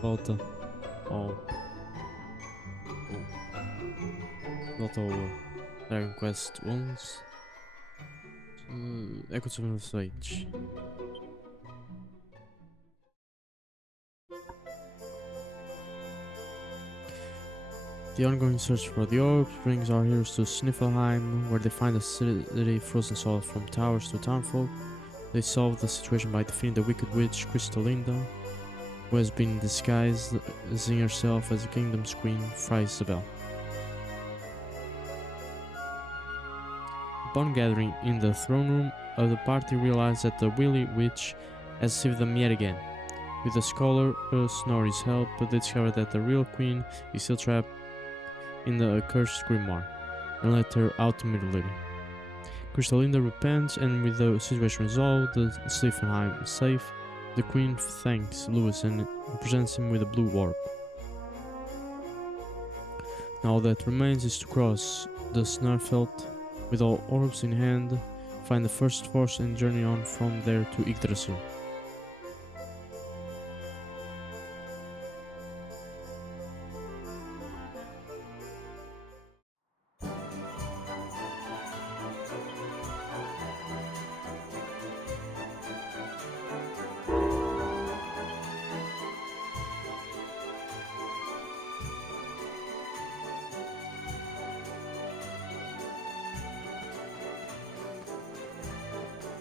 Volta ao. Volta ao Dragon Quest 11. É com os feitos. The ongoing search for the orbs brings our heroes to Sniffelheim, where they find a city frozen solid from towers to townfolk. They solve the situation by defeating the wicked witch Crystalinda, who has been disguising herself as the kingdom's queen, Fra Isabel. Upon gathering in the throne room of the party, realize that the wily witch has deceived them yet again. With the scholar Snorri's help, they discover that the real queen is still trapped in the accursed grimoire, and let her out immediately. Crystalinda repents, and with the situation resolved, the Sniffelheim is safe. The queen thanks Lewis and presents him with a blue orb. Now all that remains is to cross the Snarfelt with all orbs in hand, find the first force and journey on from there to Yggdrasil.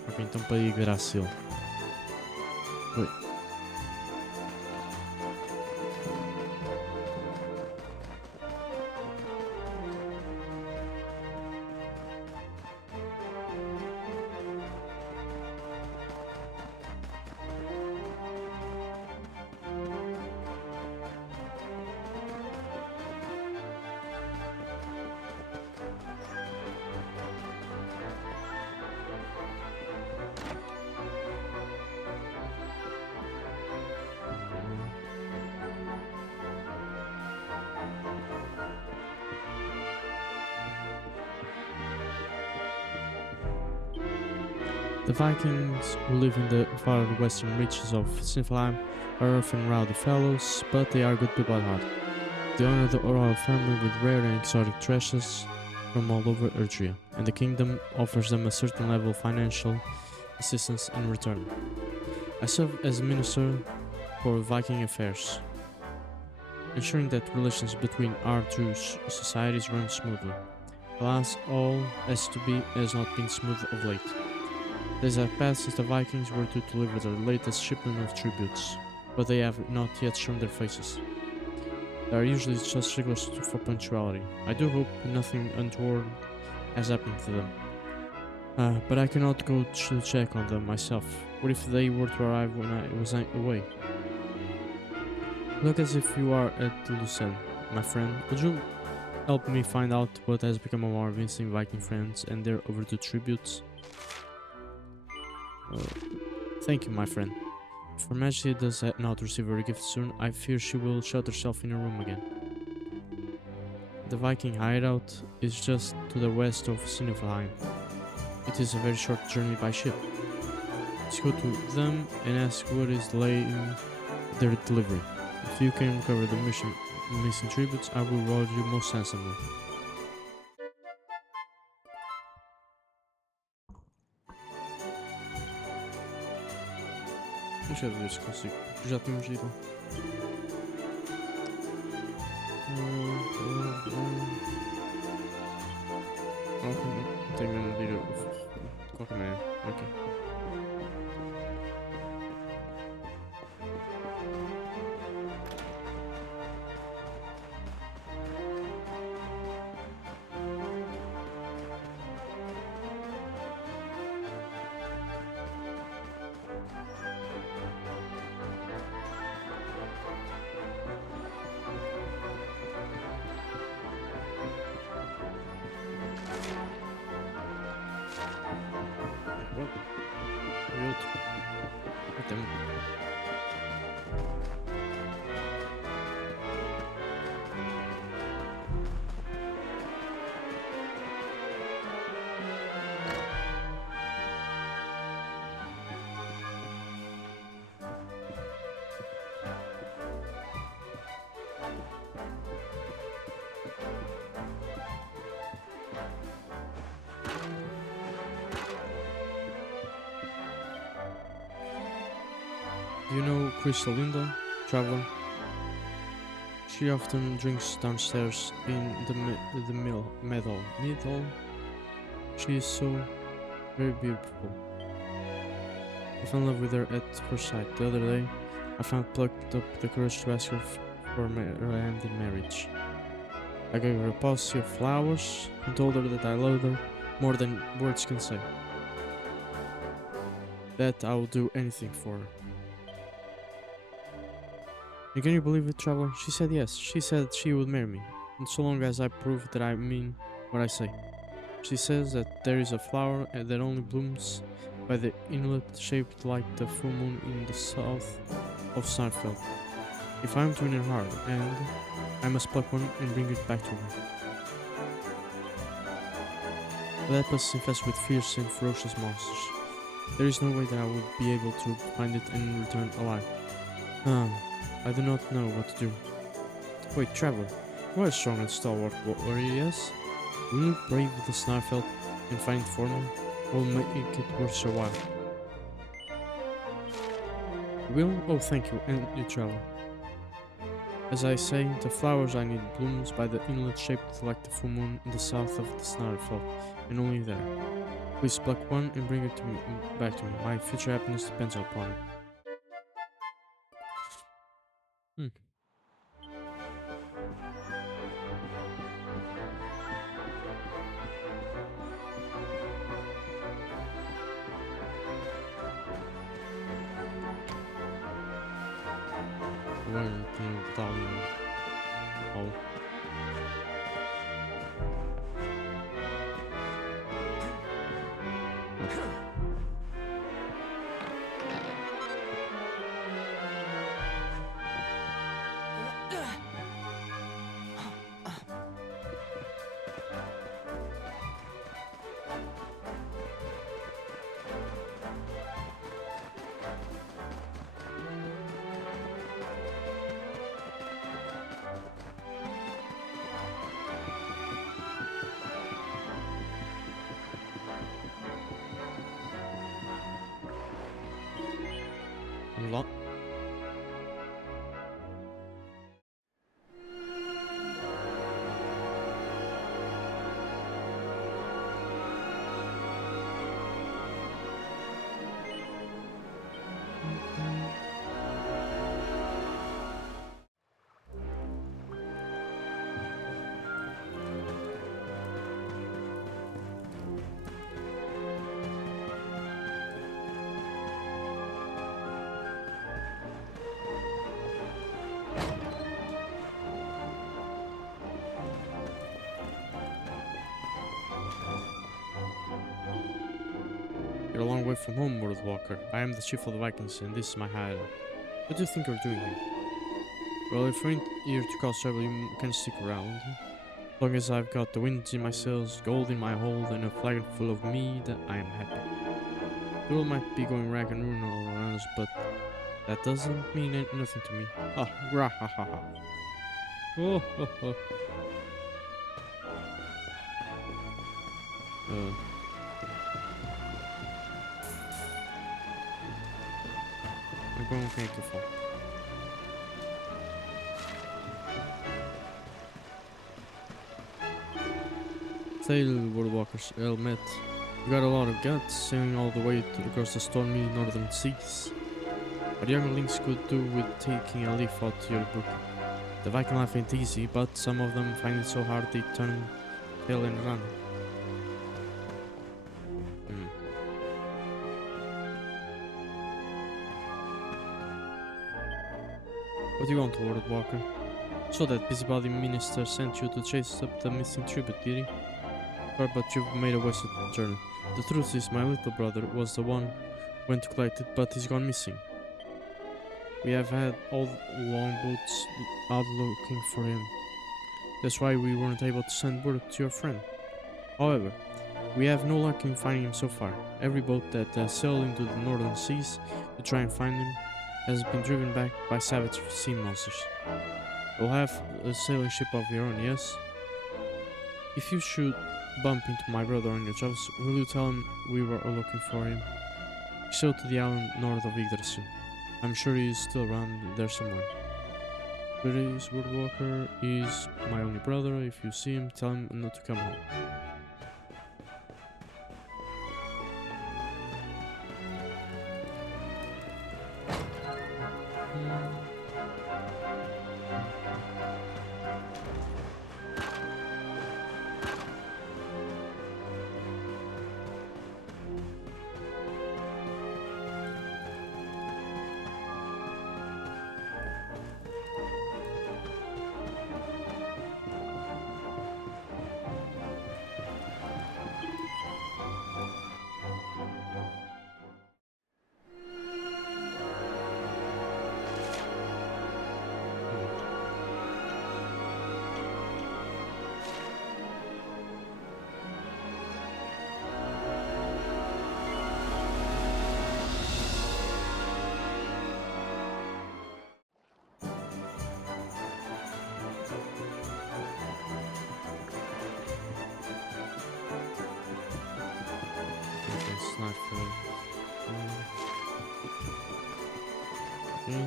Ok, então para Yggdrasil. Oi. The Vikings, who live in the far western reaches of Sniffelheim, are often rowdy fellows, but they are good people at heart. They honor the royal family with rare and exotic treasures from all over Erdrea, and the kingdom offers them a certain level of financial assistance in return. I serve as minister for Viking affairs, ensuring that relations between our two societies run smoothly. Alas, all has not been smooth of late. Days have passed since the Vikings were to deliver their latest shipment of tributes, but they have not yet shown their faces. They are usually just sticklers for punctuality. I do hope nothing untoward has happened to them. But I cannot go to check on them myself. What if they were to arrive when I was away? Look as if you are at Elusive, my friend. Would you help me find out what has become of our missing Viking friends and their overdue tributes? Thank you, my friend. If Her Majesty does not receive her gift soon, I fear she will shut herself in her room again. The Viking hideout is just to the west of Sniffelheim. It is a very short journey by ship. Let's go to them and ask what is delaying their delivery. If you can recover the missing tributes, I will reward you most handsomely. Deixa eu ver se consigo. Já tínhamos ido. Tenho mesmo de ir de qualquer maneira. Ok. Outro. Do you know Crystal Linda, traveler? She often drinks downstairs in the middle. She is so very beautiful. I fell in love with her at first sight. The other day, I found plucked up the courage to ask her for her hand in marriage. I gave her a posy of flowers and told her that I loved her more than words can say. That I would do anything for her. And can you believe it, traveler? She said yes. She said she would marry me, and so long as I prove that I mean what I say. She says that there is a flower that only blooms by the inlet shaped like the full moon in the south of Snarfeld. If I am to win her heart, and I must pluck one and bring it back to her. But that place is infested with fierce and ferocious monsters. There is no way that I would be able to find it and return alive. I do not know what to do. Wait, traveler, you are a strong and stalwart warrior, yes? Will you brave the Snarfeld and find it for me? Or will make it worth your while? You will? Oh, thank you, and you travel. As I say, the flowers I need blooms by the inlet shaped like the full moon in the south of the Snarfell, and only there. Please pluck one and bring it to me, back to me. My future happiness depends upon it. Agora tem o tal Paulo. Unlock. You're a long way from home, World Walker. I am the chief of the Vikings, and this is my hideout. What do you think you're doing here? Well, if you're here to cause trouble, you can stick around. As long as I've got the wind in my sails, gold in my hold, and a flagon full of mead, I am happy. The world might be going rag and ruin all around us, but that doesn't mean nothing to me. Ah, rah ha ha ha. Oh, ho, ho. Agora quem é que eu falo? Sail, Worldwalkers, Helmet. You got a lot of guts, sailing all the way across the stormy northern seas. What younglings could do with taking a leaf out of your book. The Viking life ain't easy, but some of them find it so hard they turn tail and run. What do you want, Lord Walker? So that busybody minister sent you to chase up the missing tribute, did he? Or but you've made a wasted journey. The truth is, my little brother was the one who went to collect it, but he's gone missing. We have had all longboats out looking for him. That's why we weren't able to send word to your friend. However, we have no luck in finding him so far. Every boat that has sailed into the northern seas to try and find him has been driven back by savage sea monsters. You'll have a sailing ship of your own, yes? If you should bump into my brother on your travels, will you tell him we were looking for him? He sailed to the island north of Yggdrasil. I'm sure he's still around there somewhere. British woodworker is my only brother. If you see him, tell him not to come home. It's not for. Okay.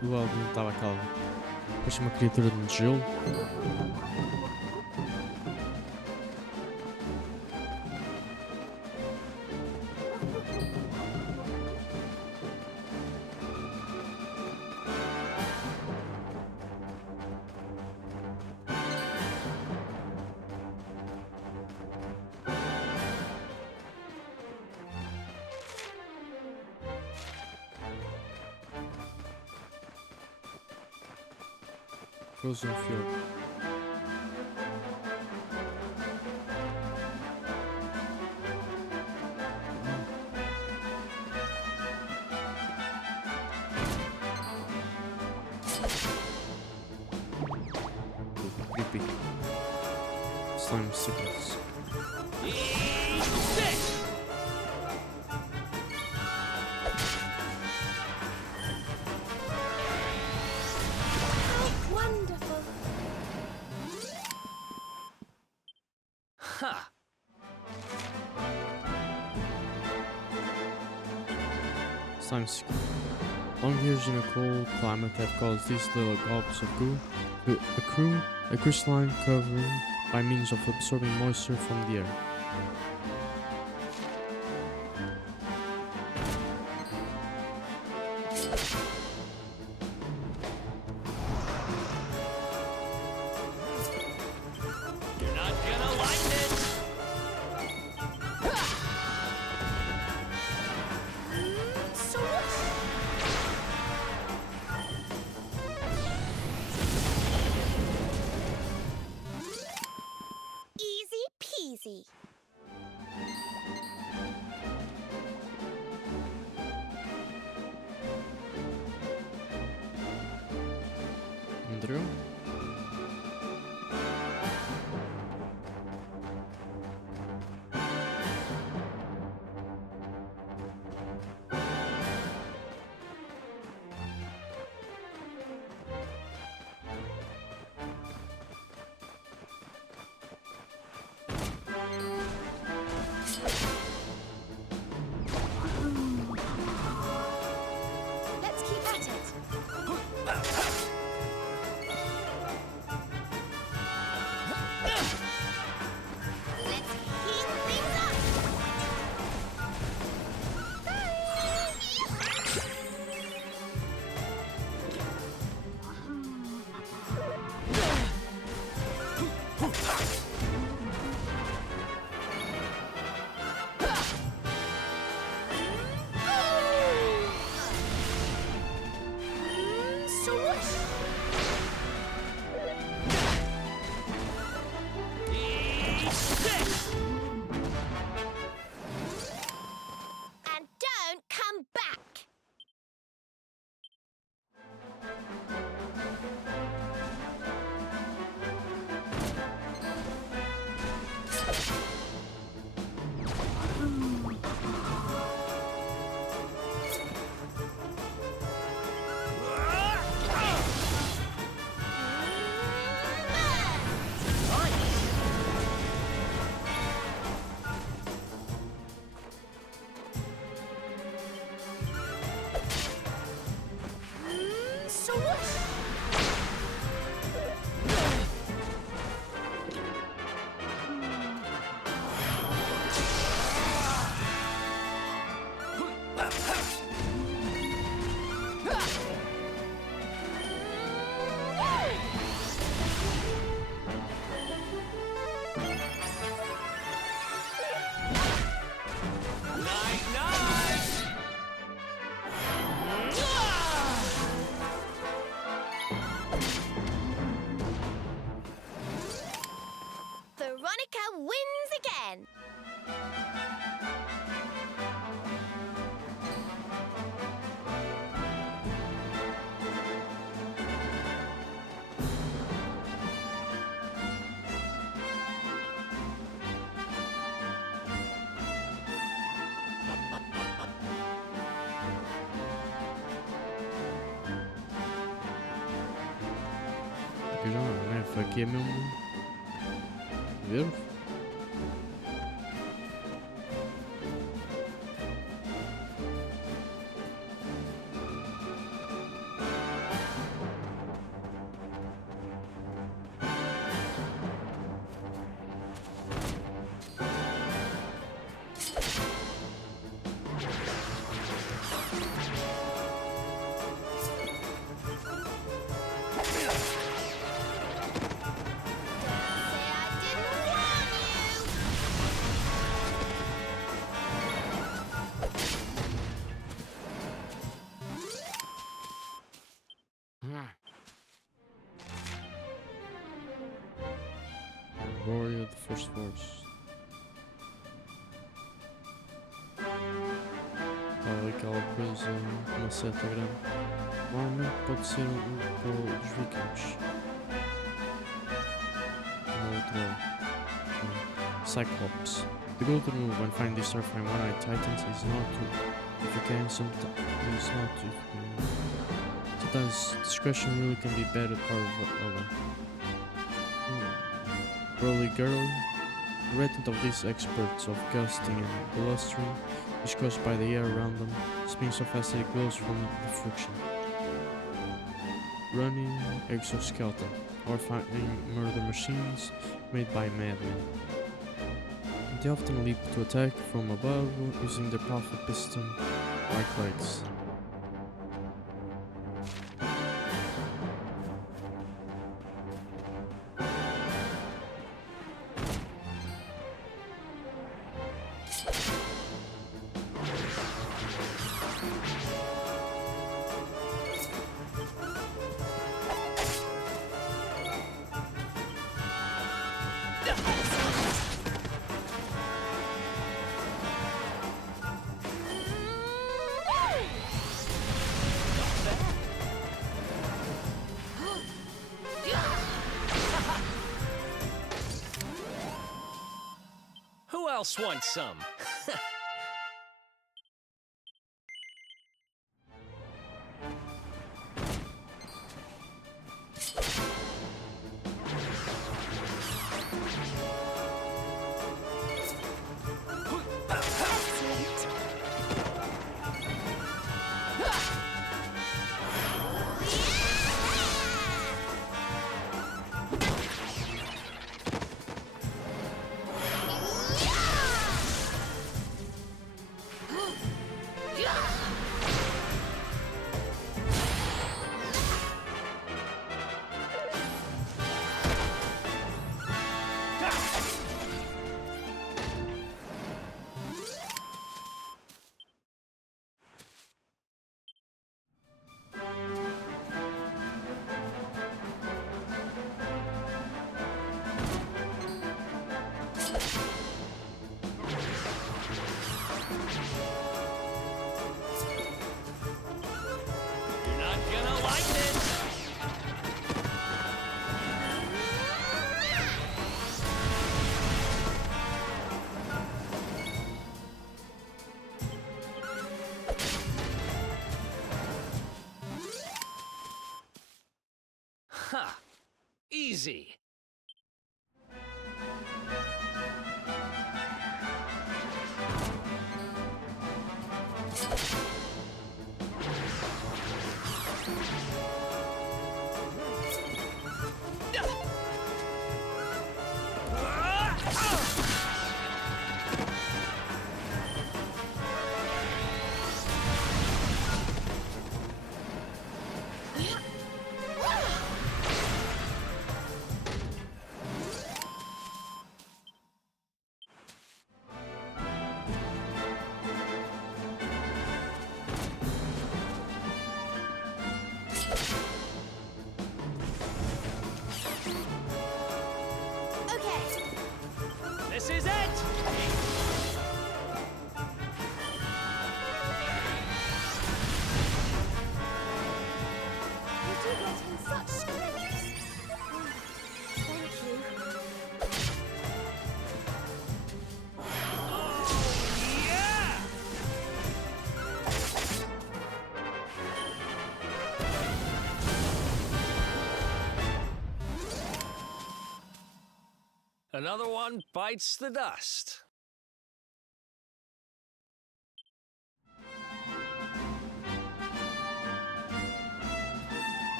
O álbum estava calmo. Depois uma criatura de gelo. Frozen Fjord. Creepy. Slime sickness. Wonderful. Ha! Slime sick. Long years in a cold climate have caused these little gobs of goo to accrue a crystalline covering by means of absorbing moisture from the air. You're not gonna like it! So easy peasy. Andrew? Aqui já não, né? Foi aqui é mesmo verde. Say I didn't warn you. Warrior the First Force. Estava aquela coisa, uma seta grande. Normalmente pode ser dos vikings. Uma outra. Cyclops. The golden rule when finding these terrifying one-eyed titans is not to, if you can, sometimes not to. Sometimes discretion really can be better part of valor. Burly girl. The retinue of these experts of gusting and blustering is caused by the air around them, spinning so fast that it glows from the friction. Running exoskeleton, or fighting murder machines made by madmen. They often leap to attack from above using their powerful piston-like legs. Who else wants some? You're not gonna like this! Ha! Easy! Another one bites the dust.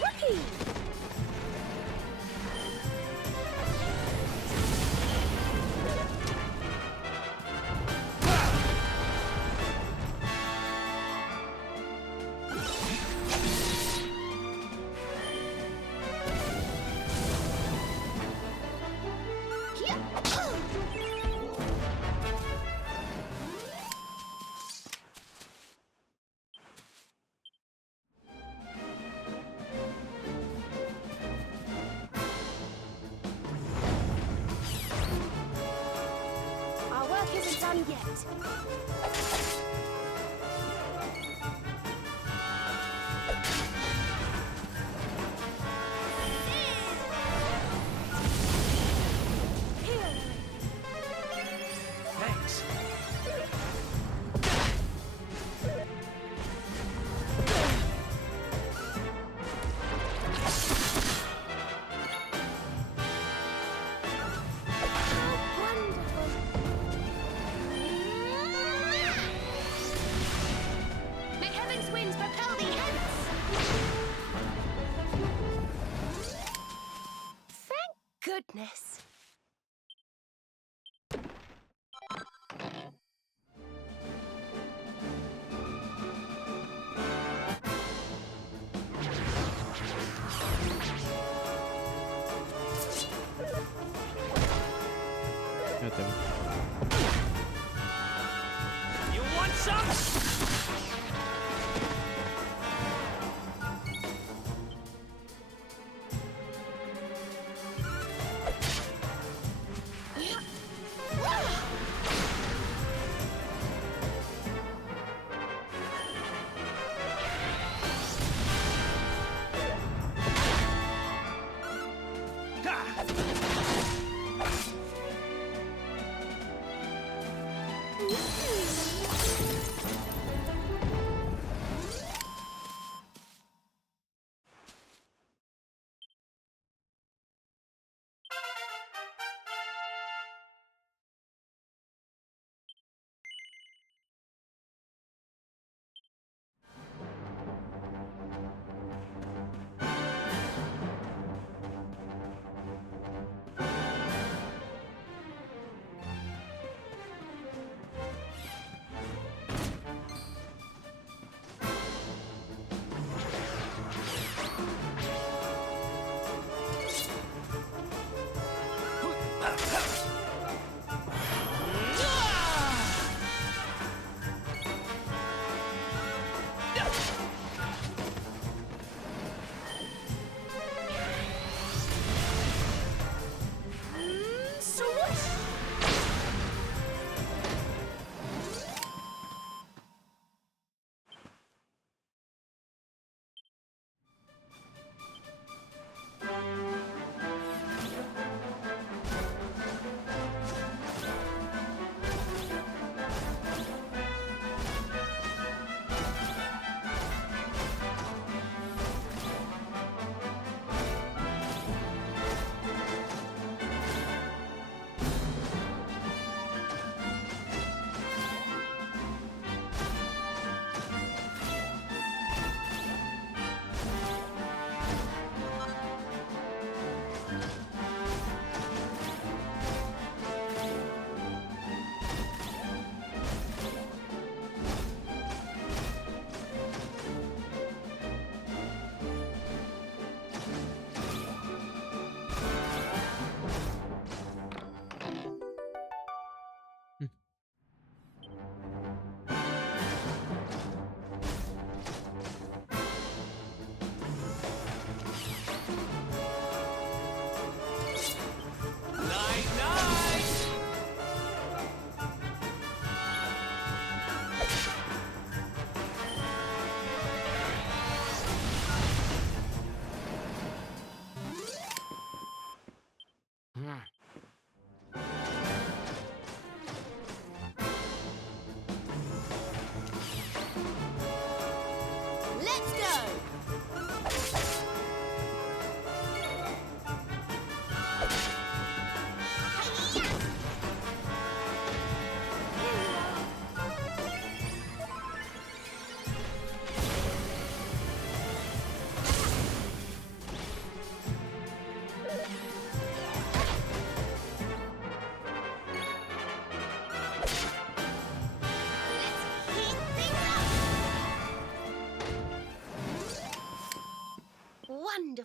Rookie! Our work isn't done yet. Thanks. Wonderful. May heaven's winds propel thee hence. Thank goodness. God damn it. You want some?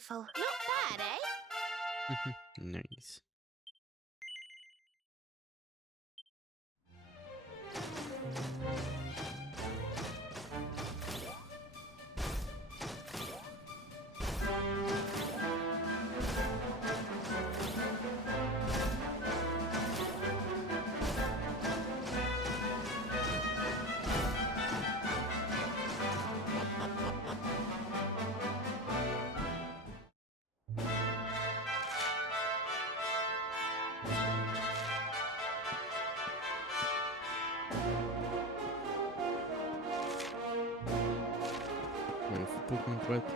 wonderful. Not bad, eh? Nice. Foi pouco completo.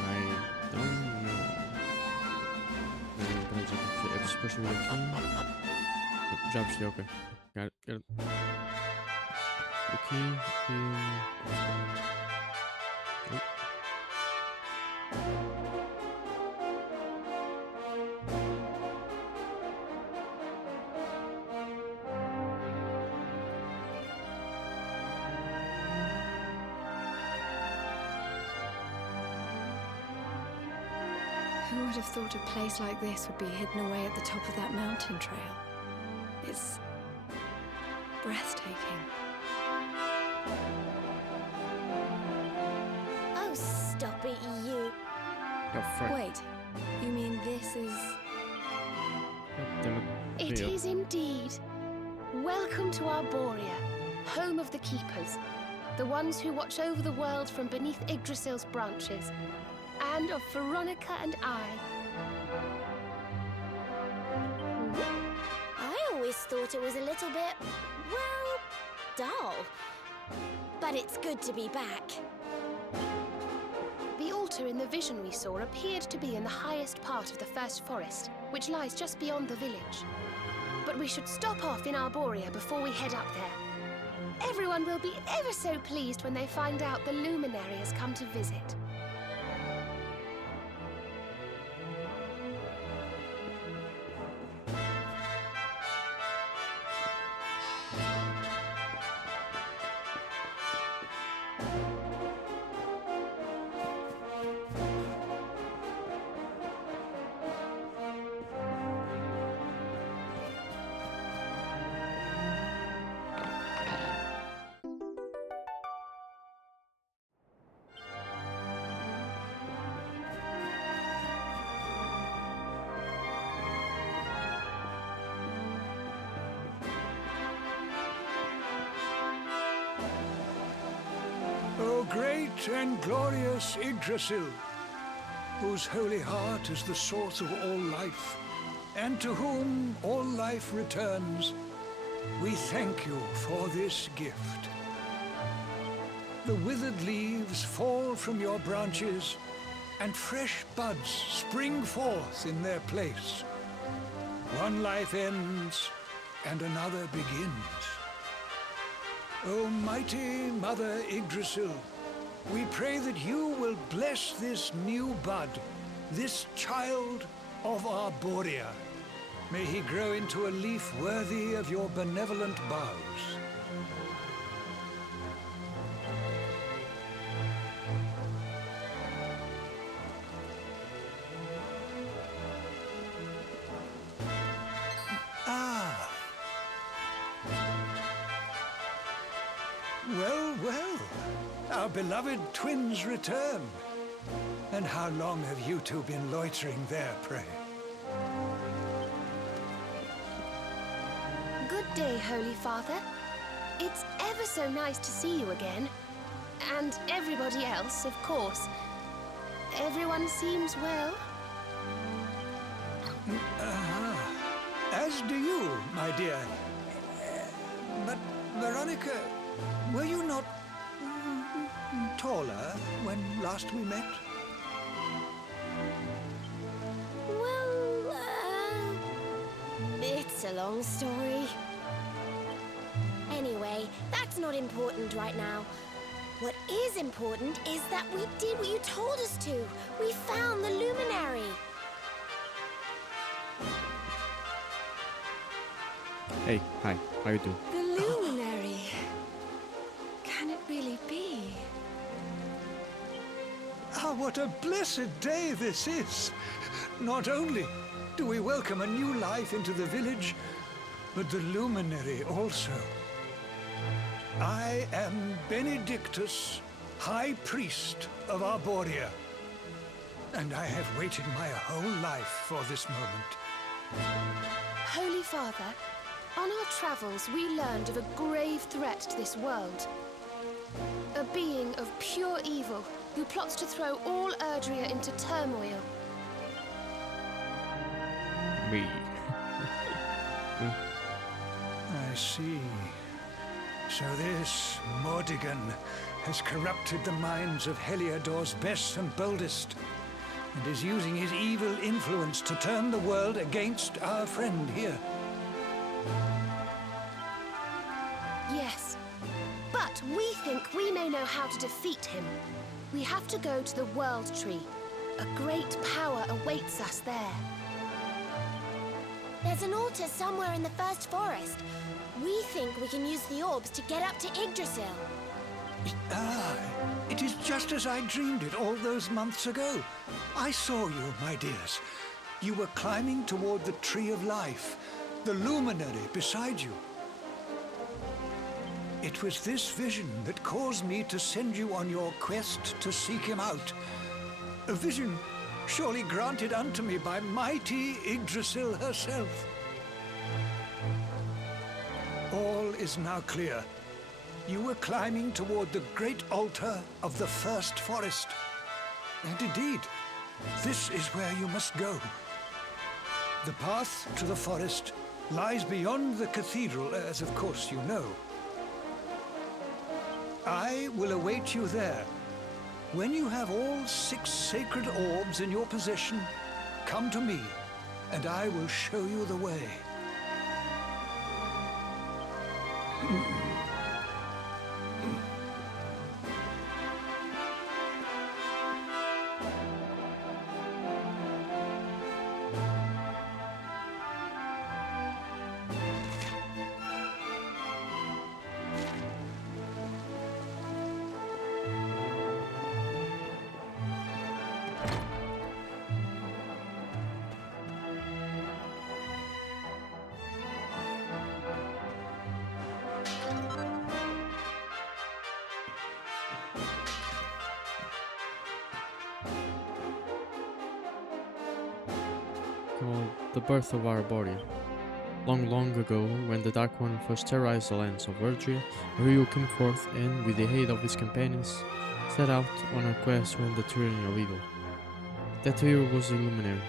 I don't know. É preciso depois subir aqui. Já percebi, ok. Quero aqui e. Who would have thought a place like this would be hidden away at the top of that mountain trail? It's breathtaking. Oh, stop it, you. Oh, frick. Wait, you mean this is... God damn it. It Here. is indeed. Welcome to Arborea, home of the Keepers, the ones who watch over the world from beneath Yggdrasil's branches, and of Veronica and I. I always thought it was a little bit, well, dull. But it's good to be back. The altar in the vision we saw appeared to be in the highest part of the first forest, which lies just beyond the village. But we should stop off in Arborea before we head up there. Everyone will be ever so pleased when they find out the luminary has come to visit. O great and glorious Yggdrasil, whose holy heart is the source of all life, and to whom all life returns, we thank you for this gift. The withered leaves fall from your branches, and fresh buds spring forth in their place. One life ends, and another begins. O mighty Mother Yggdrasil, we pray that you will bless this new bud, this child of Arborea. May he grow into a leaf worthy of your benevolent boughs. Ah. Well, well, our beloved twins return. And how long have you two been loitering there, pray? Good day, Holy Father. It's ever so nice to see you again. And everybody else, of course. Everyone seems well. As do you, my dear. But, Veronica, were you not taller when last we met? Well, it's a long story. Anyway, that's not important right now. What is important is that we did what you told us to. We found the luminary. Hey, hi, how you doing? The really be? Ah, what a blessed day this is! Not only do we welcome a new life into the village, but the luminary also. I am Benedictus, High Priest of Arborea, and I have waited my whole life for this moment. Holy Father, on our travels we learned of a grave threat to this world. A being of pure evil who plots to throw all Erdrea into turmoil. Me. I see. So this Mordigan has corrupted the minds of Heliodor's best and boldest, and is using his evil influence to turn the world against our friend here. Yes, but we think we may know how to defeat him. We have to go to the World Tree. A great power awaits us there. There's an altar somewhere in the First Forest. We think we can use the orbs to get up to Yggdrasil. It is just as I dreamed it all those months ago. I saw you, my dears. You were climbing toward the Tree of Life, the luminary beside you. It was this vision that caused me to send you on your quest to seek him out. A vision surely granted unto me by mighty Yggdrasil herself. All is now clear. You were climbing toward the great altar of the First Forest. And indeed, this is where you must go. The path to the forest lies beyond the cathedral, as of course you know. I will await you there. When you have all 6 sacred orbs in your possession, come to me, and I will show you the way. Called The Birth of Arborea. Long, long ago, when the Dark One first terrorized the lands of Erdrea, a hero came forth and, with the aid of his companions, set out on a quest to end the tyranny of evil. That hero was the Luminary.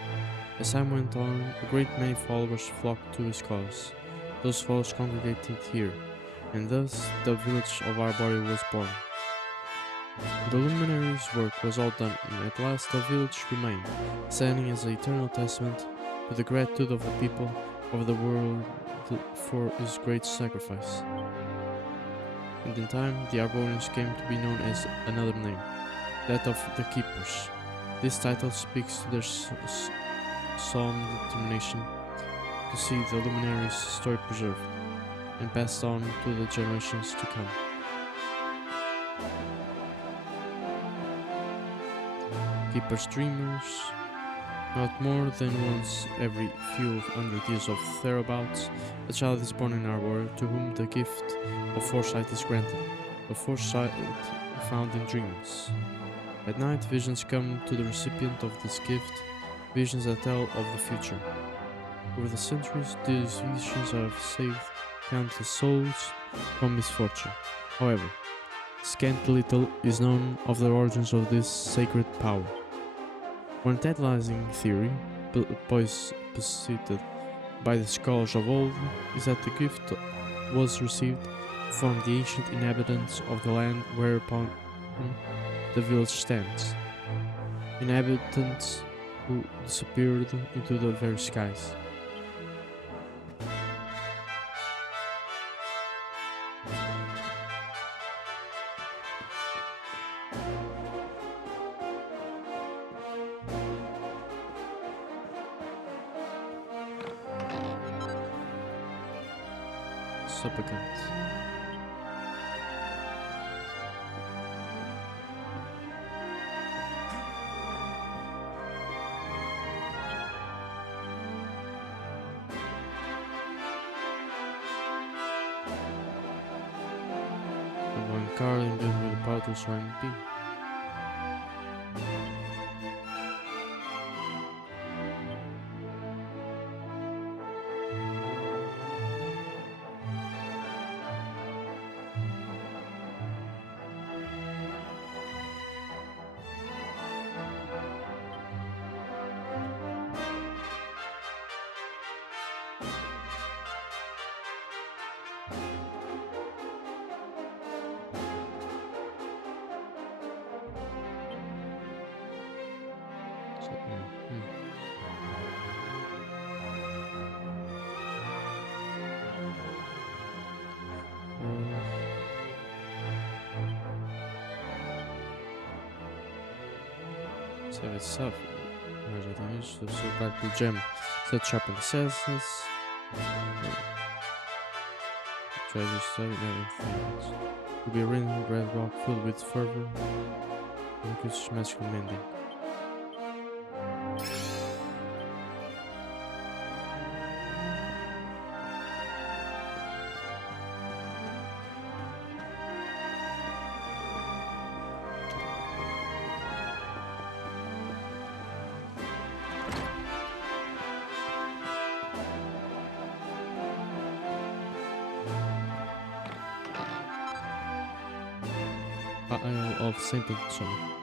As time went on, a great many followers flocked to his cause. Those followers congregated here, and thus the village of Arborea was born. The Luminary's work was all done, and at last the village remained, standing as an eternal testament to the gratitude of the people of the world for his great sacrifice. And in time, the Arboreans came to be known as another name, that of the Keepers. This title speaks to their solemn determination to see the Luminary's story preserved and passed on to the generations to come. Keepers dreamers. Not more than once every few hundred years of thereabouts, a child is born in Arborea to whom the gift of foresight is granted, a foresight found in dreams. At night, visions come to the recipient of this gift, visions that tell of the future. Over the centuries, these visions have saved countless souls from misfortune. However, scant little is known of the origins of this sacred power. One tantalizing theory, posited by the scholars of old, is that the gift was received from the ancient inhabitants of the land whereupon the village stands. Inhabitants who disappeared into the very skies. Supplicant. garden built with a powder surrounding beam. So, Save itself. Where's the damage? So back to gem. Set sharpen the senses. Treasure save everything. Will be a red rock filled with fervor. Lucas magical mending. Isle of Saint Anton.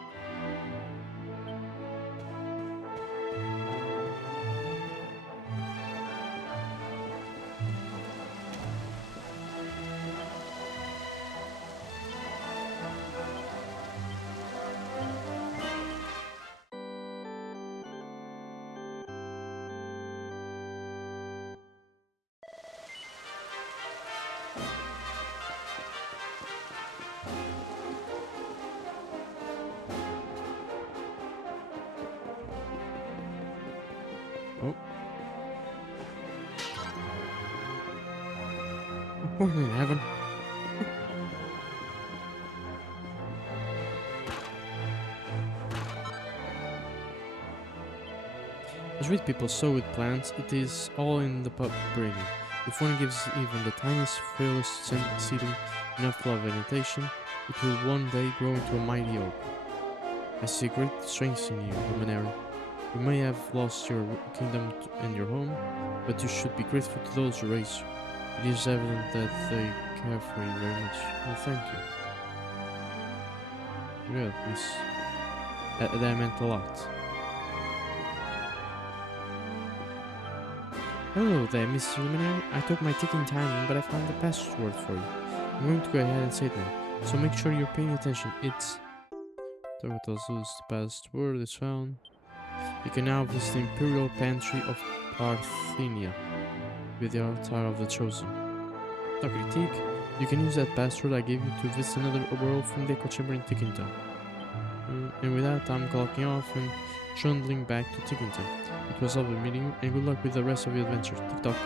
Oh. We're in heaven. As with people, so with plants, it is all in the upbringing. If one gives even the tiniest, frailest seedling enough love and attention, it will one day grow into a mighty oak. I see great strength in you, Luminary. You may have lost your kingdom and your home, but you should be grateful to those who raised you. It is evident that they care for you very much. Well, thank you. Good, miss. That meant a lot. Hello there, Mr. Luminary. I took my ticking time, but I found the password for you. I'm going to go ahead and say it now, so make sure you're paying attention. It's... the password is found. You can now visit the Imperial Pantry of Parthenia with the Altar of the Chosen. No critique, you can use that password I gave you to visit another world from the Echo Chamber in Tickington. And with that, I'm clocking off and trundling back to Tickington. It was lovely meeting you, and good luck with the rest of your adventure. Tick-tock.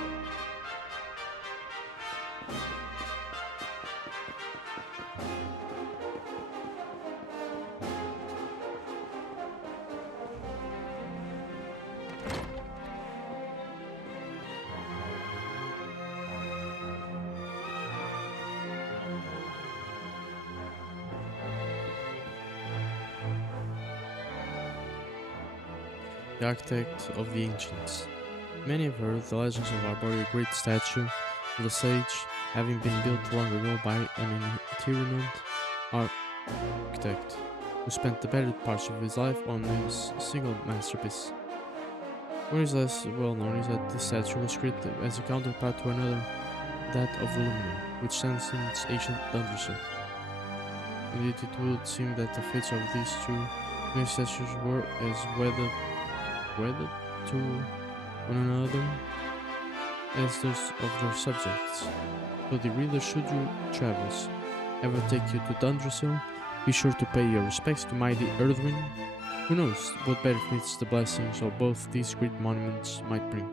The architect of the ancients. Many have heard the legends of Arborea, a great statue of the sage, having been built long ago by an itinerant architect who spent the better parts of his life on his single masterpiece. What is less well known is that this statue was created as a counterpart to another, that of the Luminary, which stands in its ancient Yggdrasil. Indeed, it would seem that the fates of these two great statues were as wedded to one another as those of their subjects. So the reader, should your travels ever take you to Yggdrasil, be sure to pay your respects to mighty Earthwind. Who knows what benefits the blessings of both these great monuments might bring.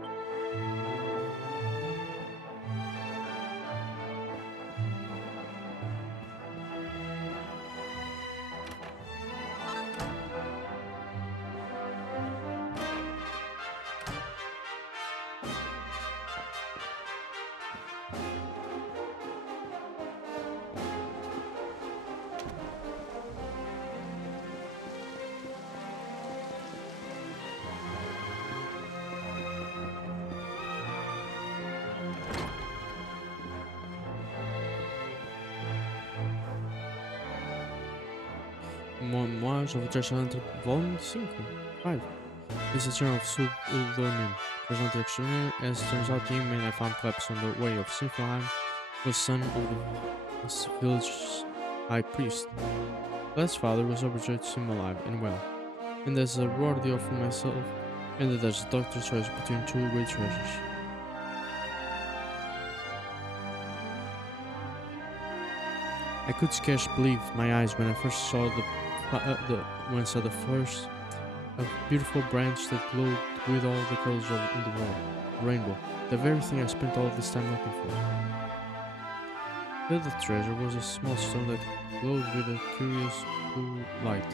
Memoirs of a Treasure Hunter, Volume 5. This is a journal of pseudonym. Treasure Hunter Extraordinary. As it turns out, the young man I found collapsed on the way of Sinfheim was son of this village's high priest. Lad's father was overjoyed to see him alive and well, and as a reward he offered myself and that as a doctor's choice between two great treasures. I could scarce believe my eyes when I first saw the first a beautiful branch that glowed with all the colors in the world, rainbow, the very thing I spent all this time looking for. The other treasure was a small stone that glowed with a curious blue light.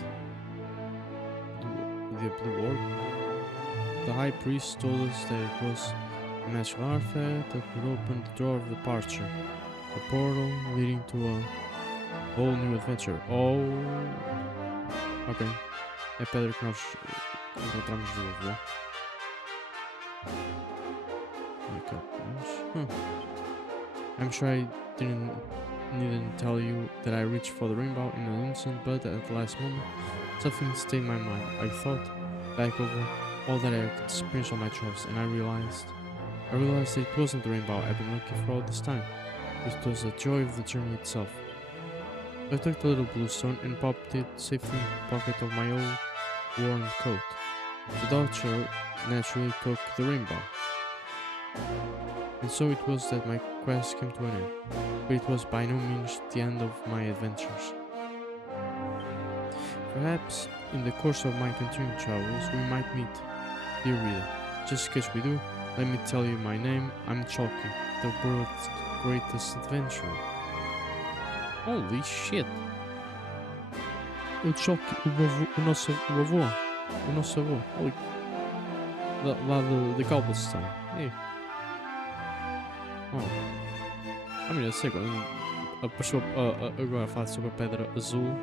The blue orb? The high priest told us that it was a magical artifact that would open the door of the Parte, a portal leading to a whole new adventure. Oh! Ok. É a pedra que nós encontramos do avô. I'm sure I needn't tell you that I reached for the rainbow in an instant, but at the last moment, something stayed in my mind. I thought back over all that I had experienced on my travels, and I realized that it wasn't the rainbow I've been looking for all this time. It was the joy of the journey itself. I took the little blue stone and popped it safely in the pocket of my old worn coat. The doctor naturally took the rainbow. And so it was that my quest came to an end, but it was by no means the end of my adventures. Perhaps in the course of my continuing travels we might meet, dear reader. Just in case we do, let me tell you my name. I'm Chalky, the world's greatest adventurer. Holy shit! O Chalky, o nosso avô, holy, lá de Galveston. Hey. Oh. I mean, eu sei quando apareceu agora a falar sobre a pedra azul,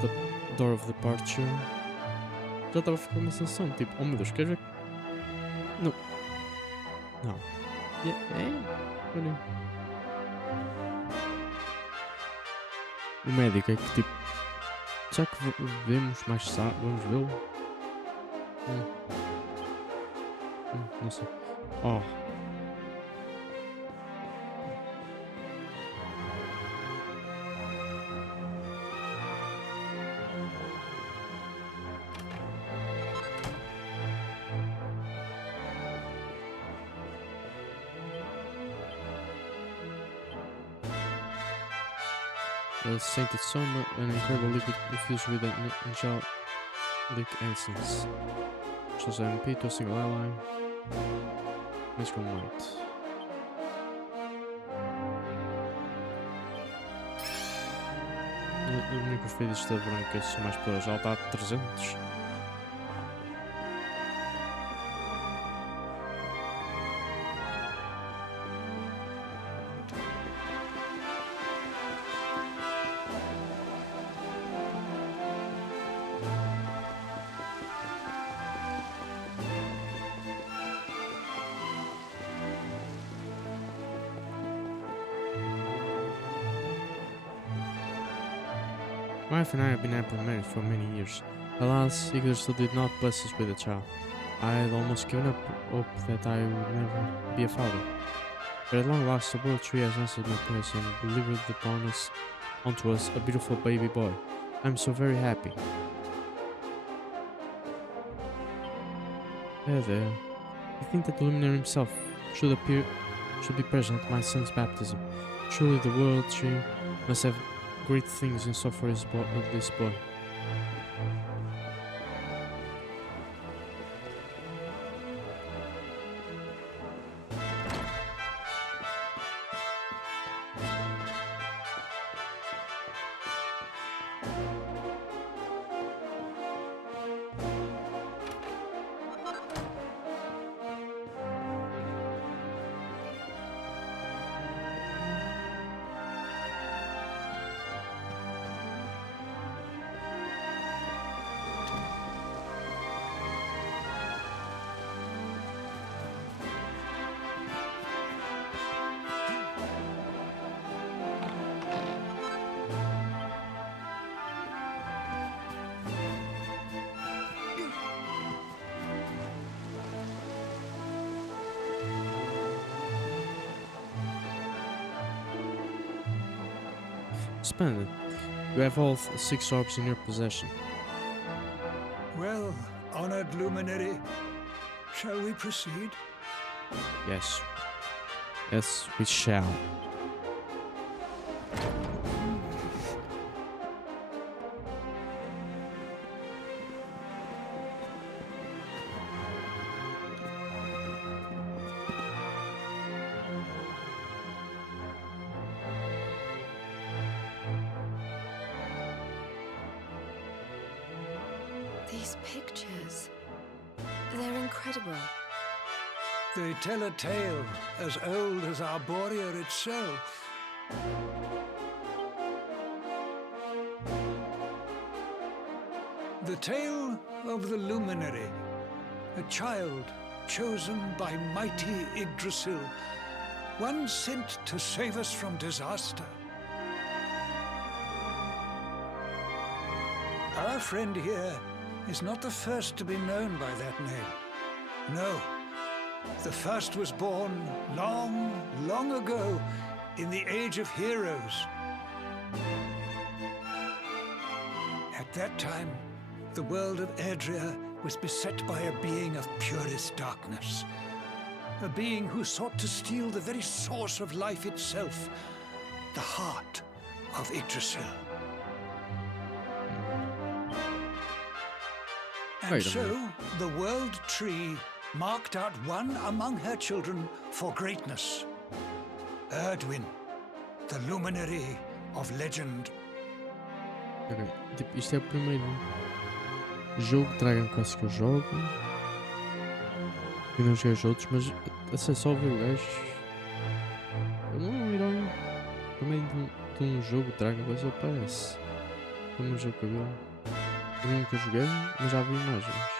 the door of departure, já estava a ficar uma sensação tipo, oh meu Deus, queres ver? Não. Olha. O médico é que tipo, já que vemos mais tarde, vamos vê-lo? Não sei. Oh. A scented summer, an incredible liquid infused with an angelic essence. Shows MP to a single ally. Magical might. O único feitiços da branca são mais poderosos. Ela está a 300. My wife and I have been happily married for many years. Alas, Yggdrasil did not bless us with a child. I had almost given up hope that I would never be a father. But at long last, the world tree has answered my prayers and delivered onto us a beautiful baby boy. I'm so very happy. There. I think that the luminary himself should be present at my son's baptism. Surely the world tree must have great things in store for this boy. Splendid. You have all 6 orbs in your possession. Well, honored luminary, shall we proceed? Yes. Yes, we shall. These pictures. They're incredible. They tell a tale as old as Arborea itself. The tale of the luminary, a child chosen by mighty Yggdrasil, one sent to save us from disaster. Our friend here is not the first to be known by that name. No, the first was born long, long ago in the Age of Heroes. At that time, the world of Erdrea was beset by a being of purest darkness. A being who sought to steal the very source of life itself, the heart of Yggdrasil. And Wait a so, minute. the World Tree marked out one among her children for greatness. Erdwin, the luminary of legend. Ok, tipo, isto é o primeiro jogo de Dragon Quest que eu jogo. Eu não joguei os outros, mas a só ver o gajo. Ele não é um herói. Também de um jogo de Dragon Quest ele parece. Como um jogo que eu nunca joguei, mas já vi imagens.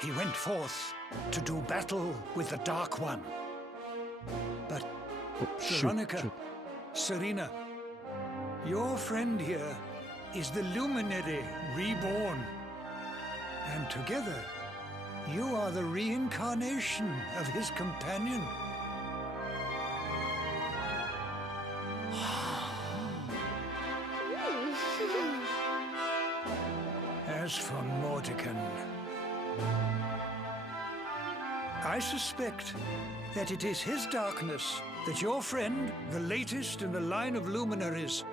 He went forth to do battle with the Dark One. But Oh, shoot, Veronica, shoot. Serena, your friend here is the luminary reborn. And together, you are the reincarnation of his companion. As for Mordekan, I suspect that it is his darkness that your friend, the latest in the line of luminaries,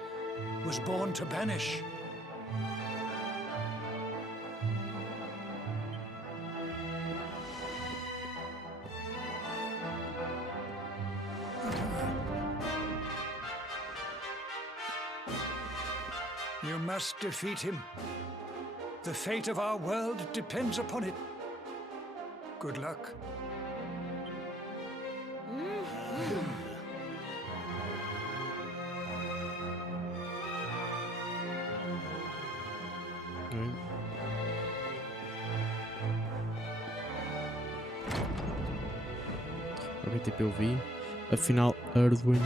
was born to banish. You must defeat him. The fate of our world depends upon it. Good luck. Ok. Ok, tipo eu vi. Afinal, Erdwin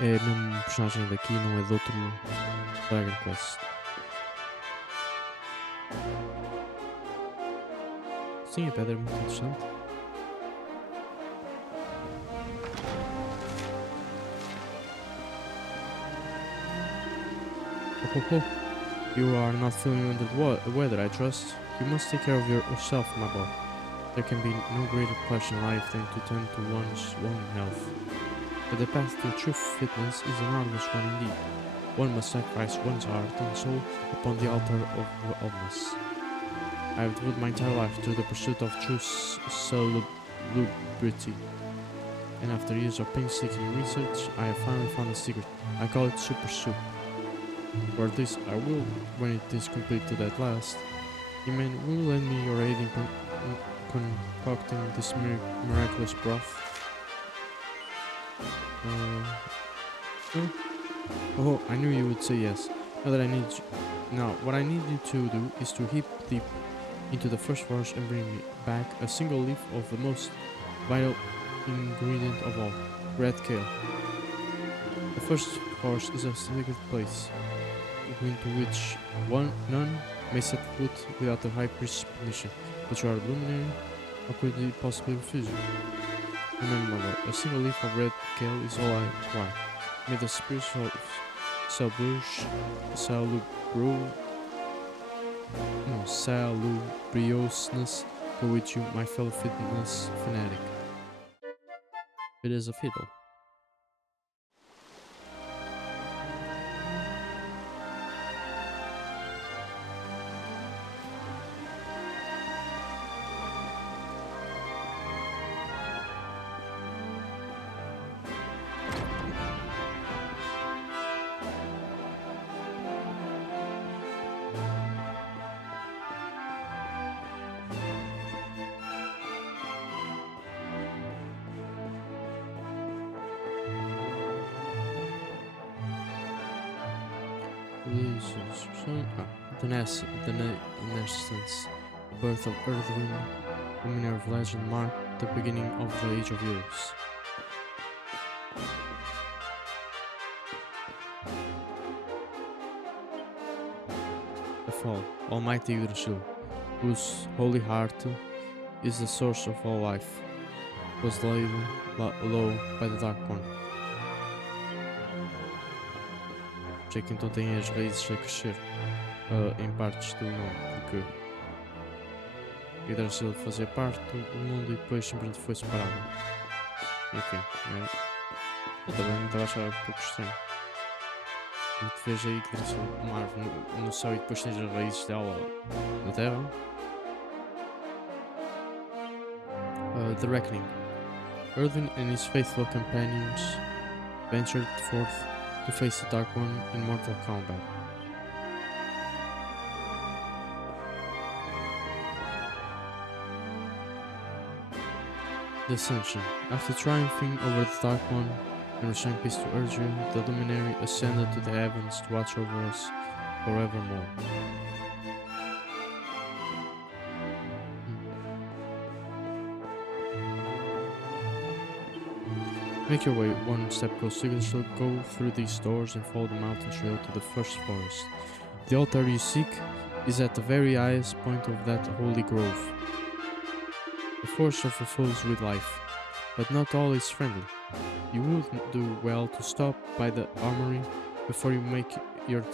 é mesmo um personagem daqui, não é de outro Dragon Quest. Sim, a pedra é muito interessante. Oh. You are not feeling under the weather, I trust. You must take care of yourself, my boy. There can be no greater pleasure in life than to tend to one's own health. But the path to true fitness is an arduous one indeed. One must sacrifice one's heart and soul upon the altar of wellness. I have devoted my entire life to the pursuit of true salubrity. And after years of painstaking research, I have finally found a secret. I call it Super Soup. For this I will, when it is completed at last. You may will lend me your aid in concocting this miraculous broth. Oh, I knew you would say yes. Now, what I need you to do is to heap deep into the first forest and bring me back a single leaf of the most vital ingredient of all, red kale. The first forest is a sacred place, into which none may set foot without the high priest's permission. But you are a luminary, how could he possibly refuse you? Remember, my lord, a single leaf of red kale is all I require. May the spirits of salubriousness go with you, my fellow fitness fanatic. It is a fiddle. The Nascence, the birth of Earthwind, Luminary of Legend, marked the beginning of the Age of Heroes. The Fall, Almighty Yggdrasil, whose holy heart is the source of all life, was laid low by the Dark One. Já que então tem as raízes a crescer em partes do mundo, porque Yggdrasil fazia parte do mundo e depois simplesmente foi separado. Ok, eu também estava a achar um pouco estranho. E tu vês aí Yggdrasil uma árvore no céu e depois tens as raízes dela na terra. The Reckoning. Erwin and his faithful companions ventured forth to face the Dark One in mortal combat. The Ascension. After triumphing over the Dark One and restoring peace to Yggdrasil, the Luminary ascended to the heavens to watch over us forevermore. Make your way one step close to Yggdrasil, go through these doors and follow the mountain trail to the first forest. The altar you seek is at the very highest point of that holy grove. The forest overflows with life, but not all is friendly. You would do well to stop by the armory before you make your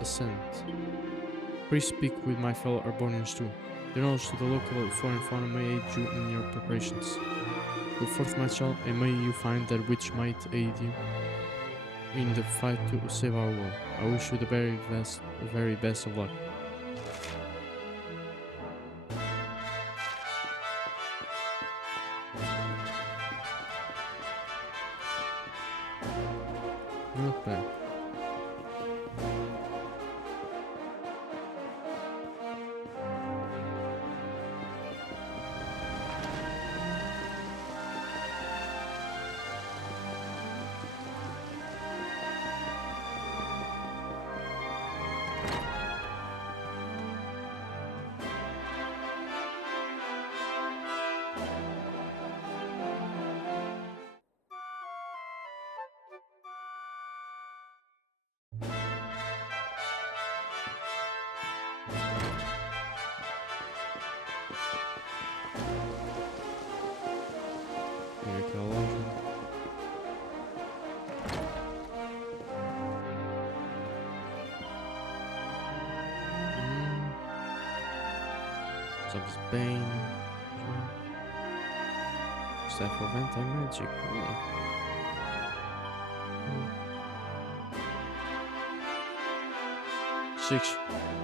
ascent. Please speak with my fellow Arbonians too. Their knowledge to the local flora and fauna may aid you in your preparations. Go forth, my child, and may you find that which might aid you in the fight to save our world. I wish you the very best of luck. Not bad. Aquela loja. Sabes bem. Staff of Anti-Magic.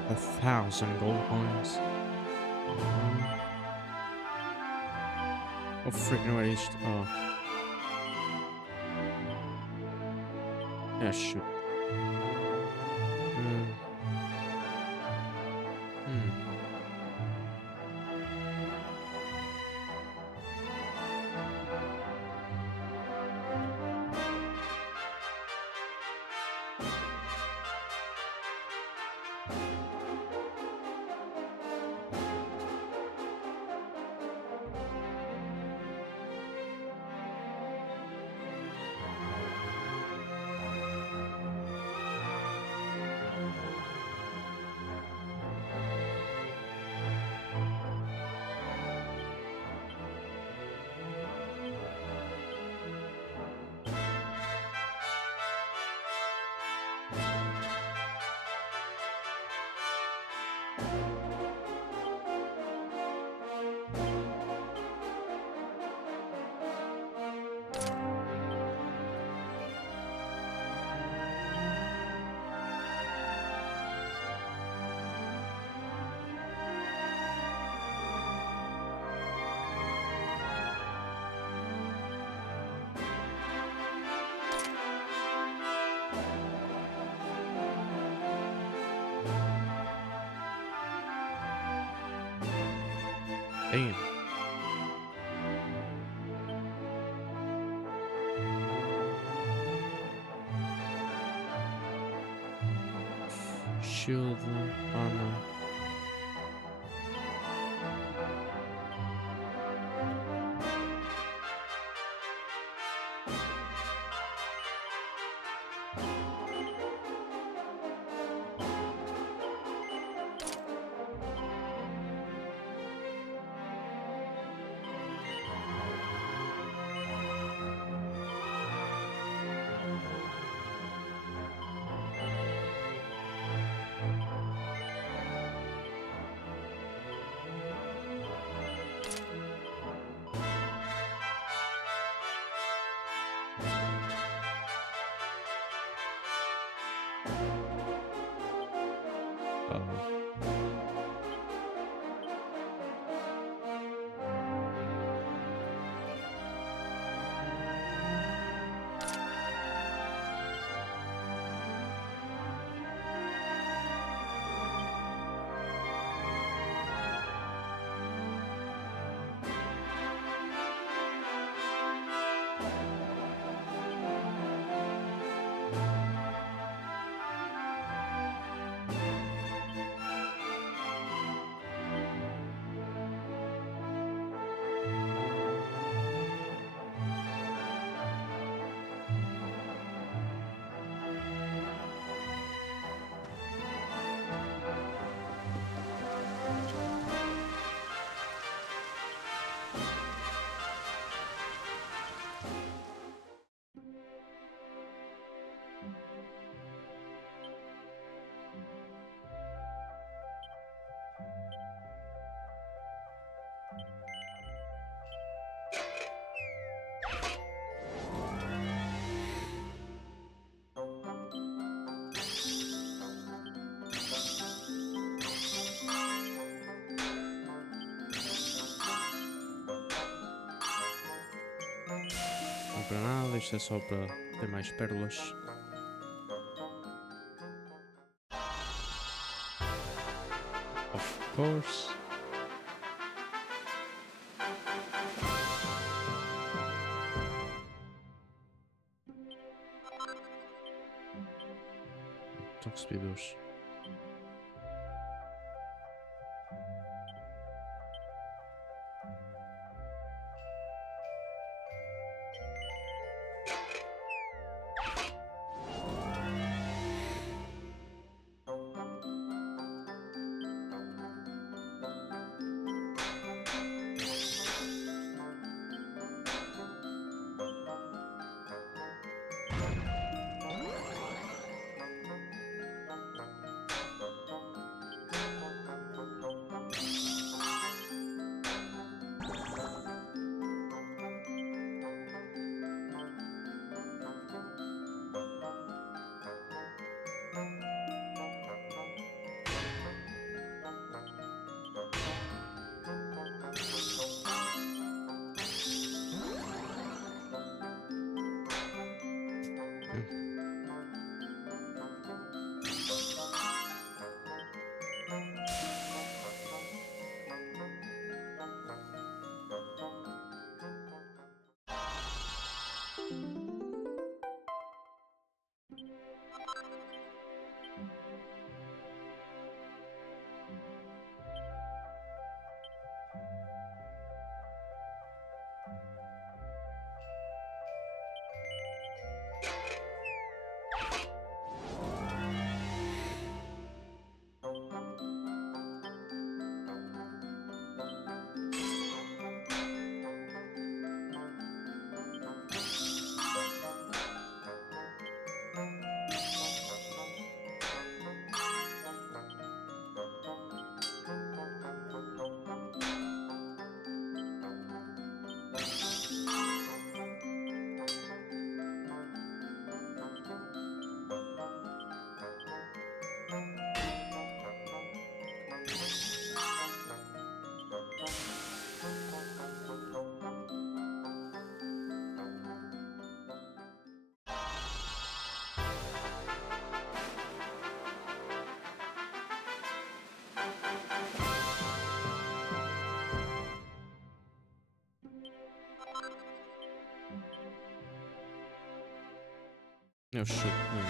1,000 gold coins. Oh freaking what is yeah, shoot. Damn. Shield, armor. Para nada, isto é só para ter mais pérolas. Of course. Então recebi dois. Oh shit. No.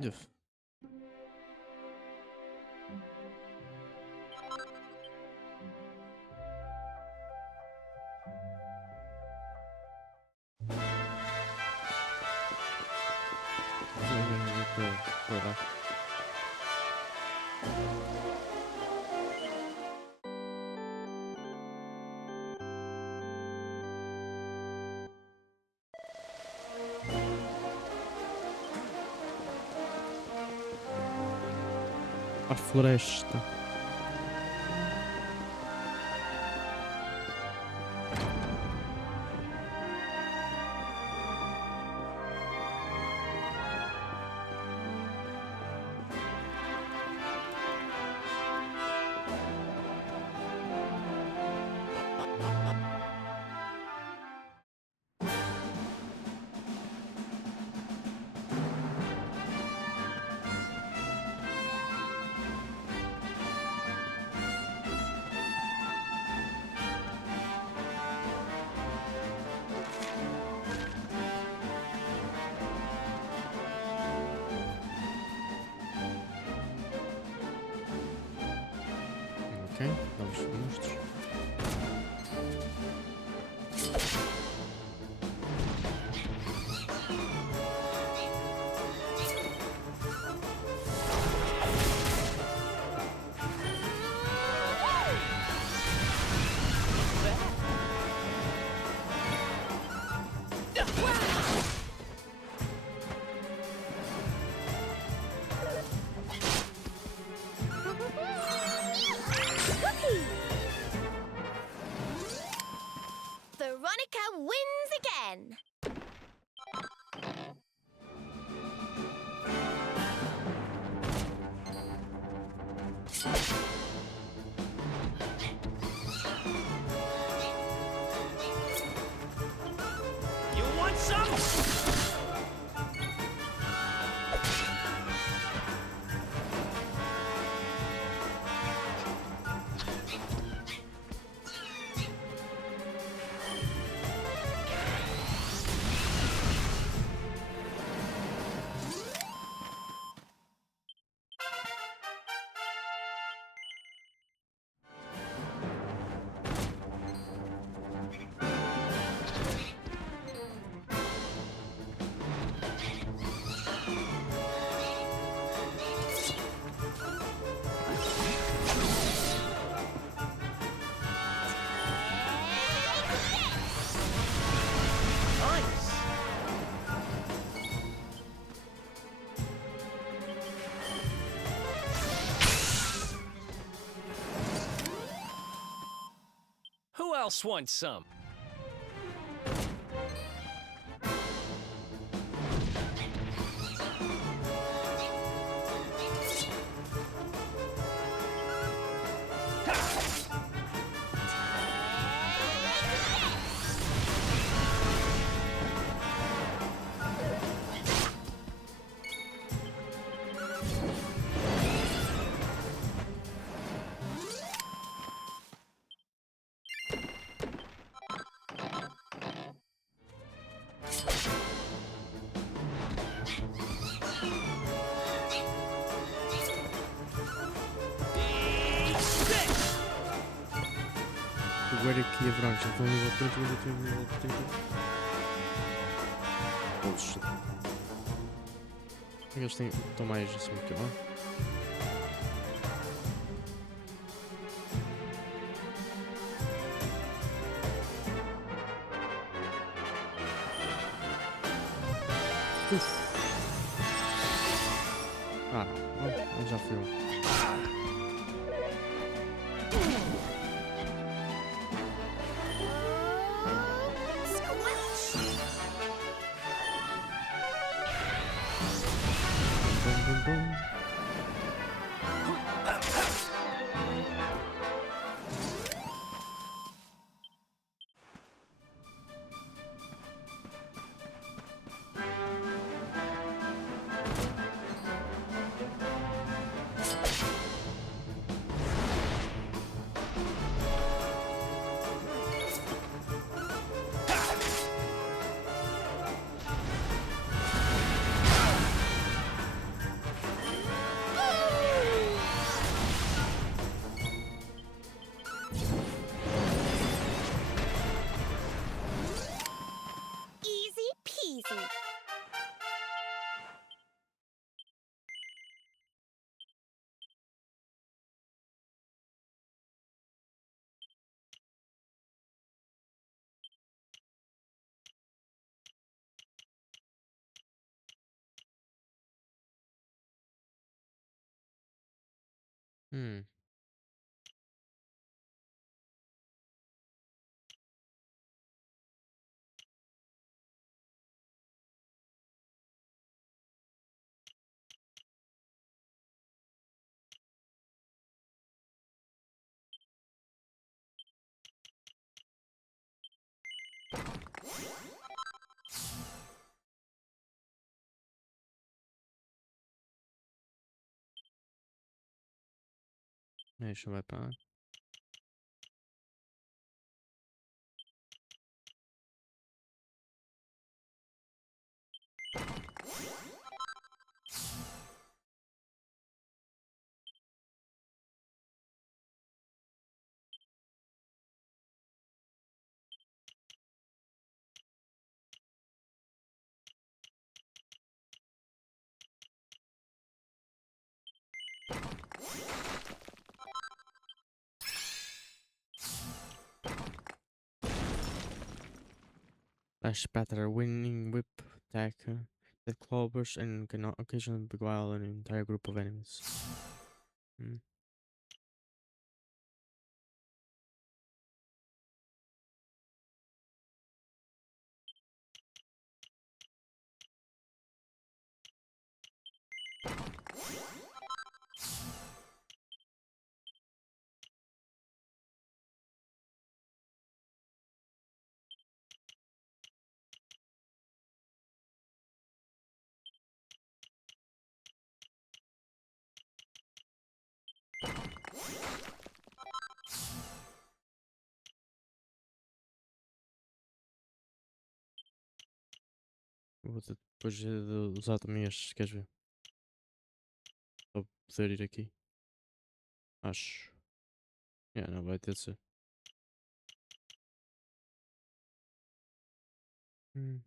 Yuf. Voilà. A floresta. Ok, novos monstros. Veronica wins again. You want some? Nice. Who else wants some? ver aqui a Brancos. Então nível 30, nível 30, nível 30. Bullshit. Eles estão mais assim que lá. Ah, bom, já fui um. Bum, bum, bum. Easy peasy. Hmm. Deixa eu ver para lá. Dash Spatter, winning whip attack that clobbers and can occasionally beguile an entire group of enemies. Hmm. Vou ter depois de usar também estes, queres ver? Para poder ir aqui. Acho. Não vai ter de ser. Hmm.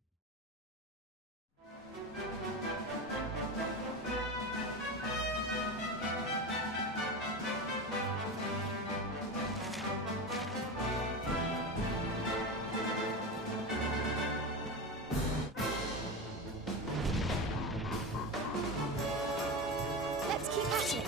Let's keep at it.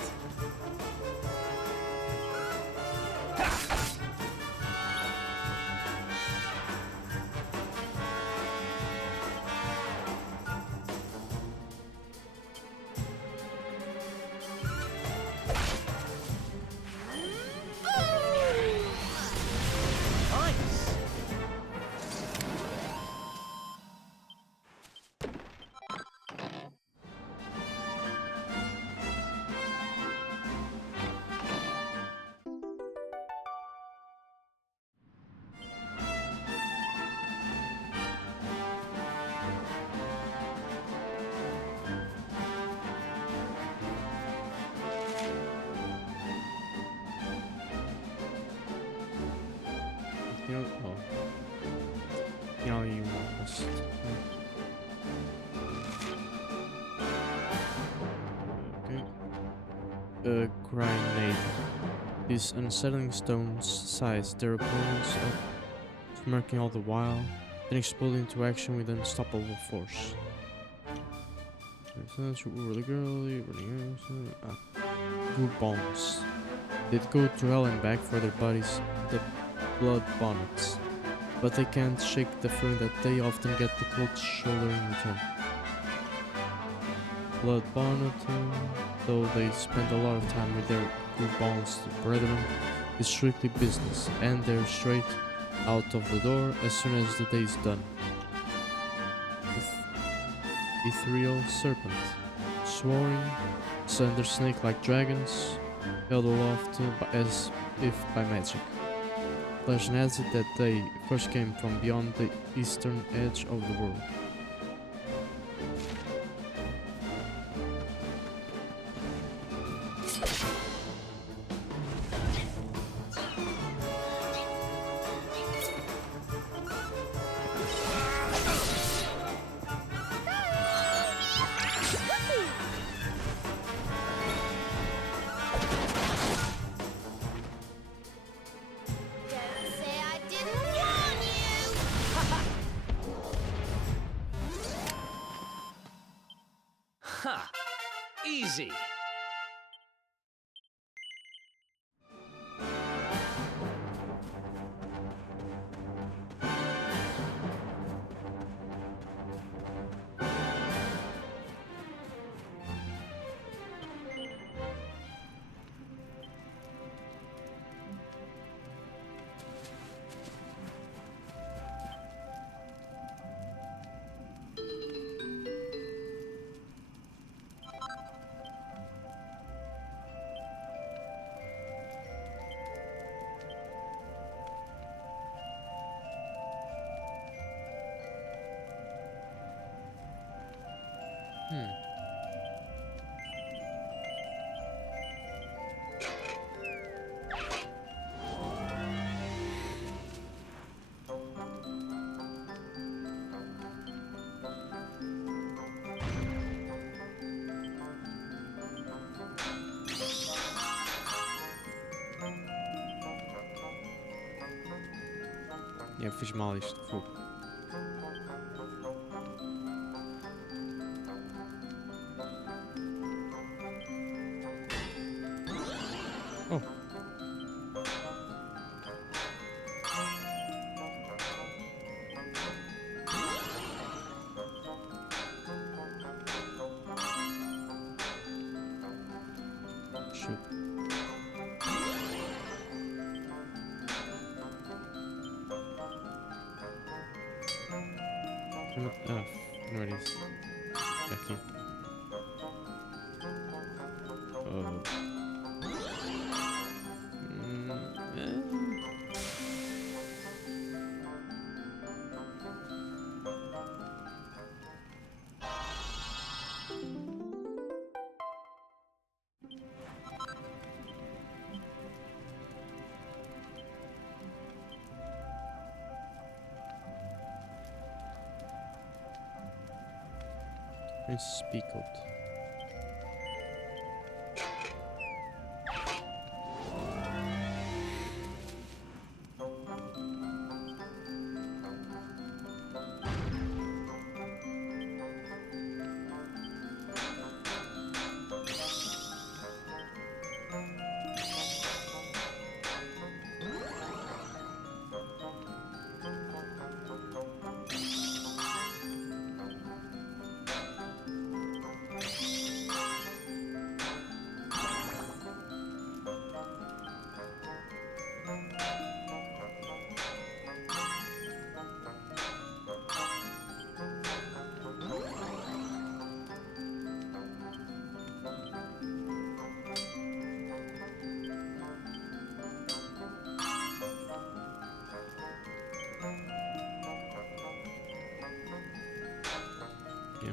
forest. Okay. Grenade. These unsettling stones size their opponents up, smirking all the while, then explode into action with unstoppable force. Really girly, group bonds. They'd go to hell and back for their buddies, the blood bonnets, but they can't shake the feeling that they often get the cold shoulder in return. Blood bonnet, though they spend a lot of time with their group bonds brethren, is strictly business, and they're straight out of the door as soon as the day's done. Ethereal serpent, soaring, slender snake-like dragons, held aloft as if by magic. Legend has it that they first came from beyond the eastern edge of the world. Don't say I didn't warn you! Ha! Easy. Eu fiz mal isto, fogo. Oh. Shoot. Where it is? Aqui. Oh. Speak out. Yeah.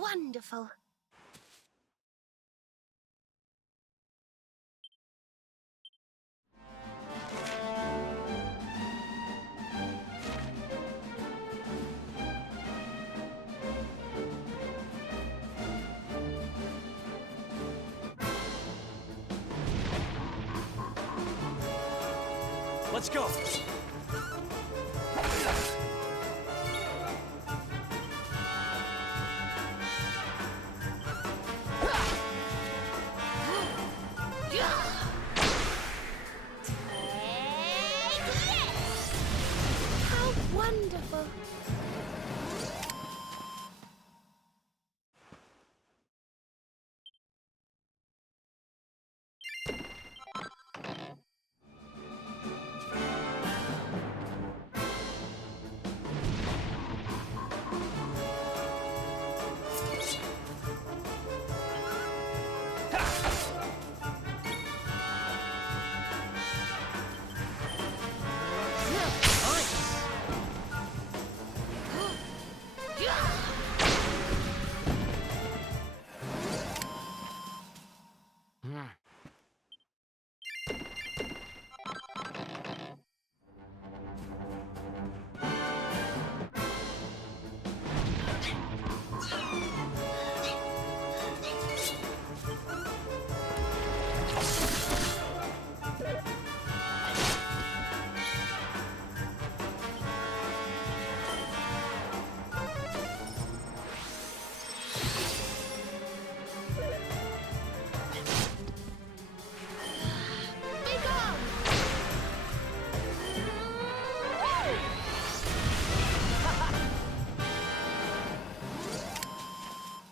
Wonderful. Let's go. How wonderful.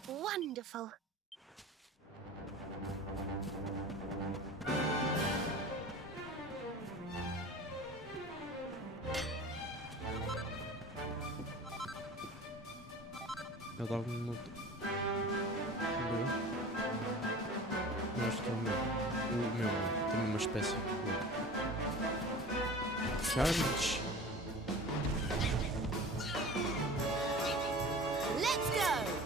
Wonderful. Eu dava um. Entendeu? Eu acho que é o meu. O meu, também uma espécie. Charge. Let's go!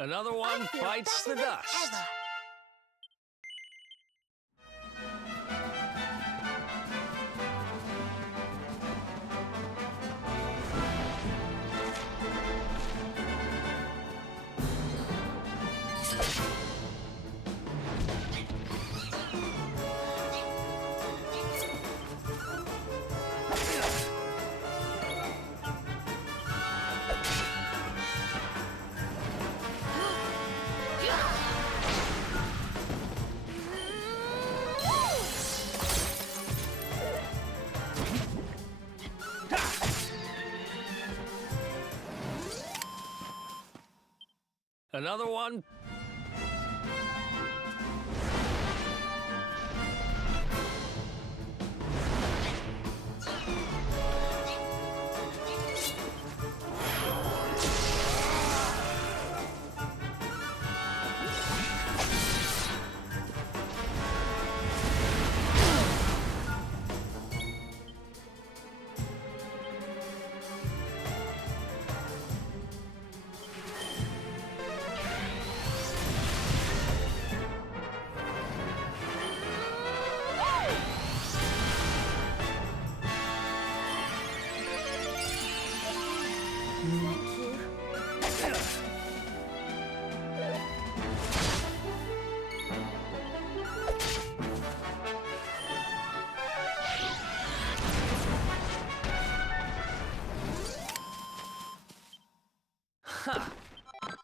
Another one I feel bites the better than dust. ever. Another one. Thank you. Ha!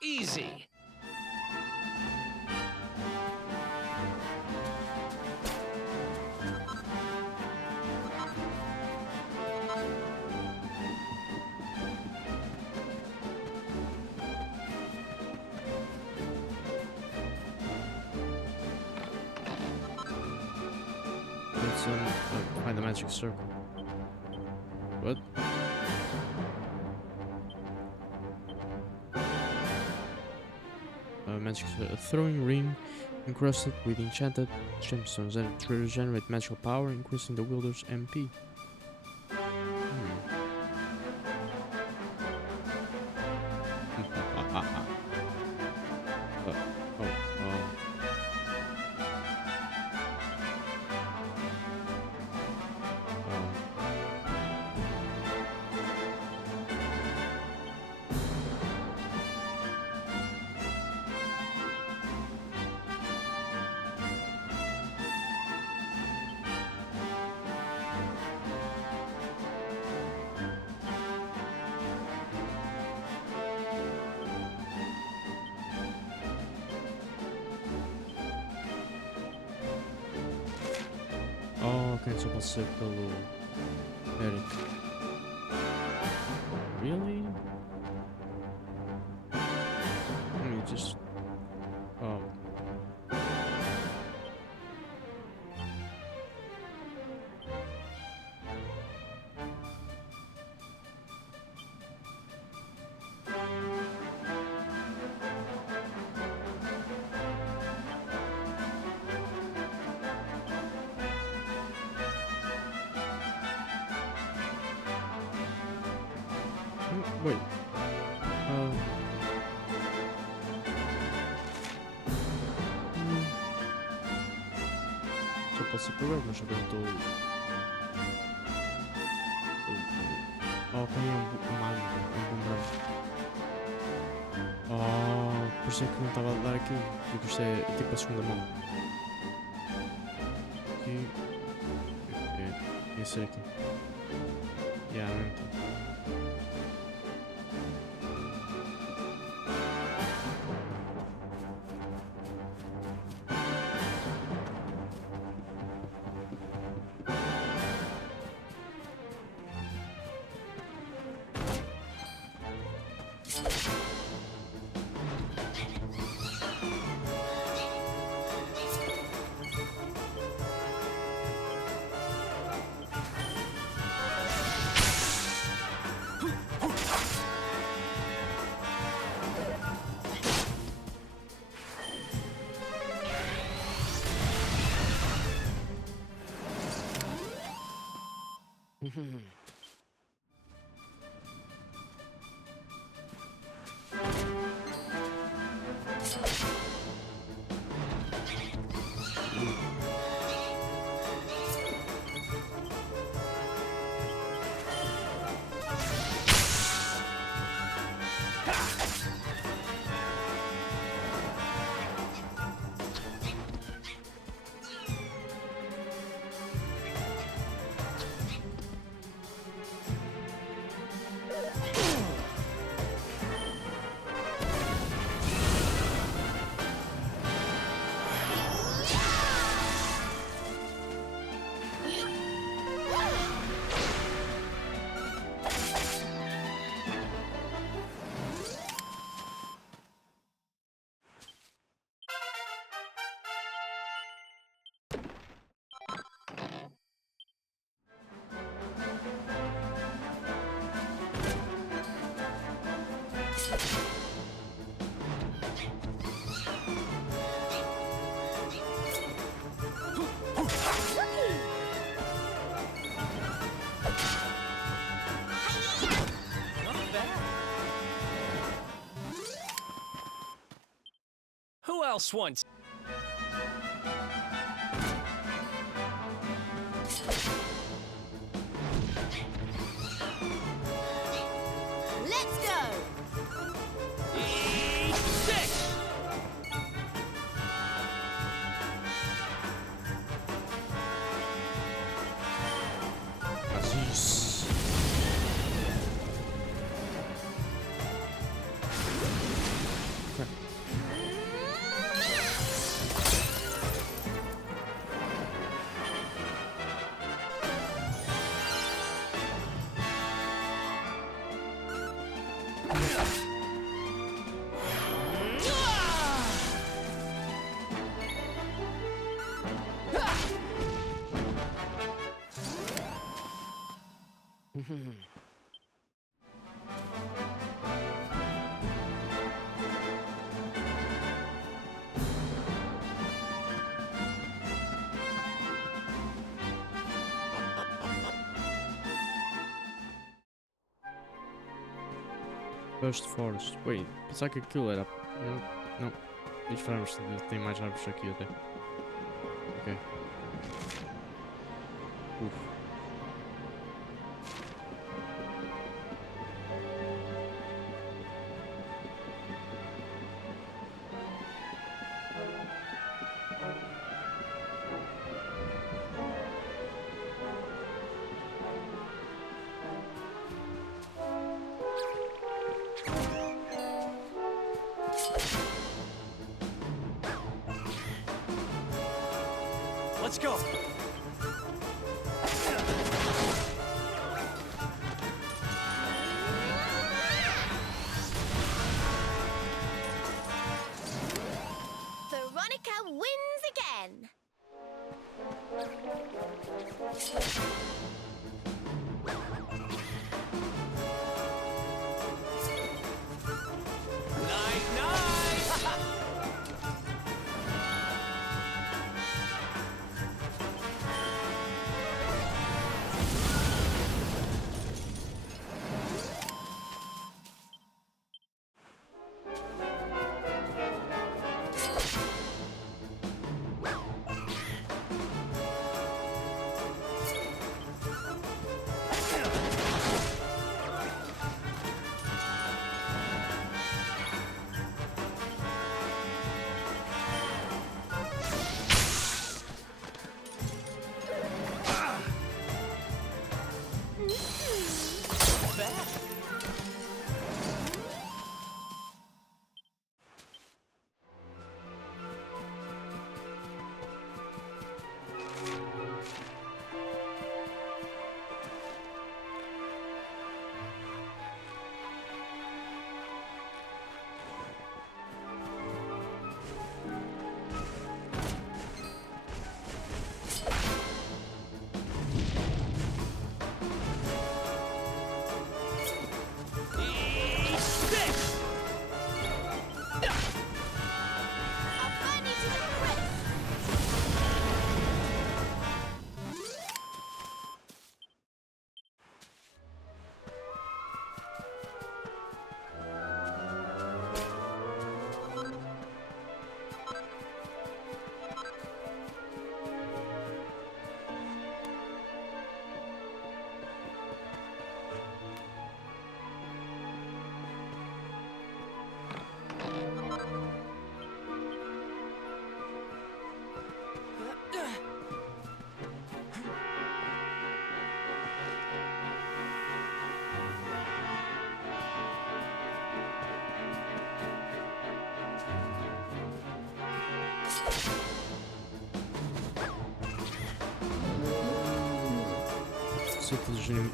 Easy. Let's find the magic circle. What? A throwing ring encrusted with enchanted gemstones that regenerate magical power, increasing the wielder's MP. Oh, ok, só pode ser pelo Eric. Really? You just... Oh. Wait. Só pode ser pelo Eric, mas agora estou... Oh, ok, um mago, boomerang. Oh, por isso é que não estava a dar aqui, porque isto é tipo a segunda mão. Aqui... Ia ser aqui. Yeah, não então. Who else wants? Let's go! First Forest. Wait, pensava que aquilo era. Não, não. Esperamos, tem mais árvores aqui até. Ok. Uf. Let's go. Veronica wins again. Night, night.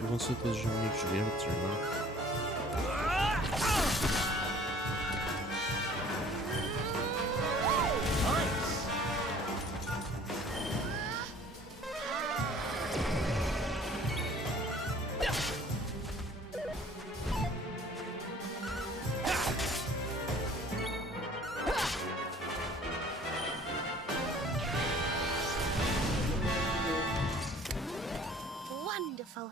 Vão ser todos os inimigos verdes agora. Wonderful.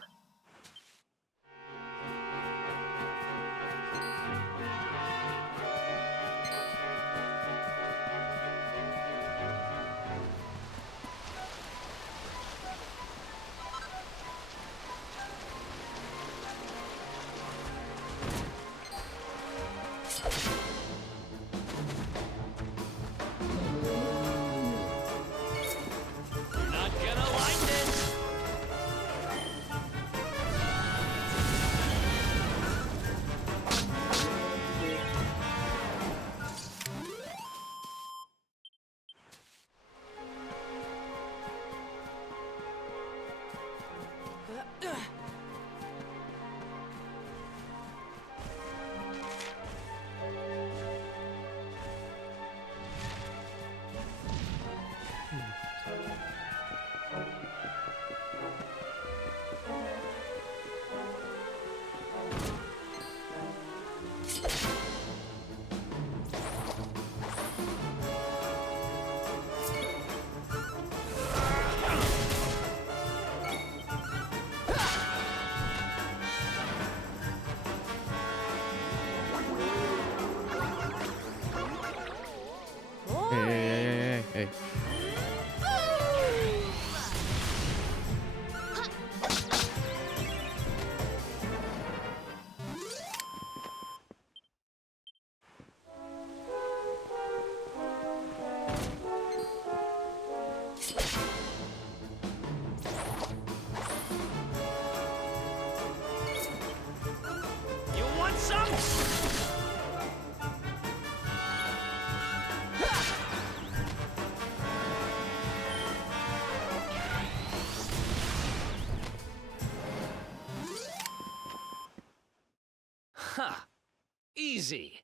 Okay. You want some? Ha! Easy.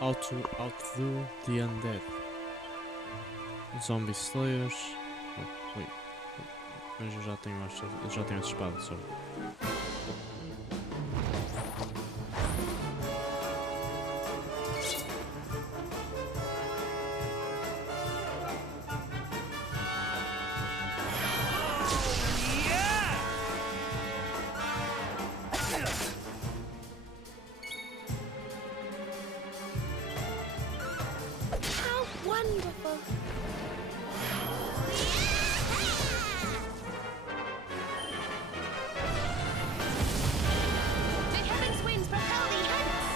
How to outdo the undead. Zombie Slayers. Oh, wait. Mas eu já tenho essa espada, sorry. How wonderful! The heavens winds propel thee hence!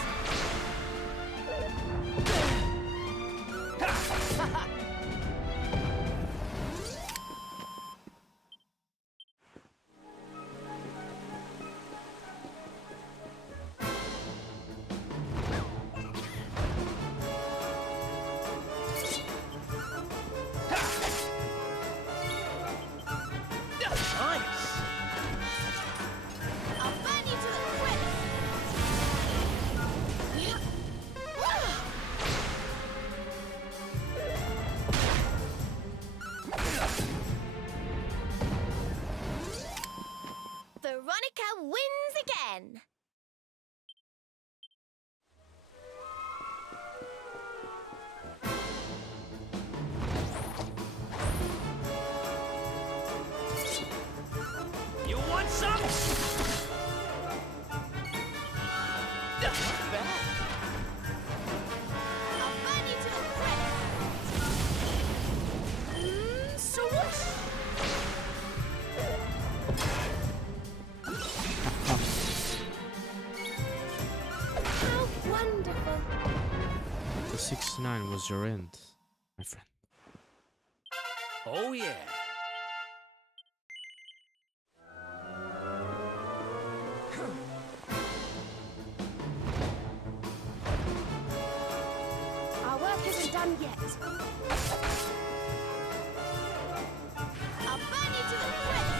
Nice. I'll burn you to a crisp! Veronica wins again! You want some? Not bad. I'll burn you to a crisp! Swoosh! How wonderful! The 69 was your end, my friend. Oh yeah. Our work isn't done yet. I'll burn you to a crisp!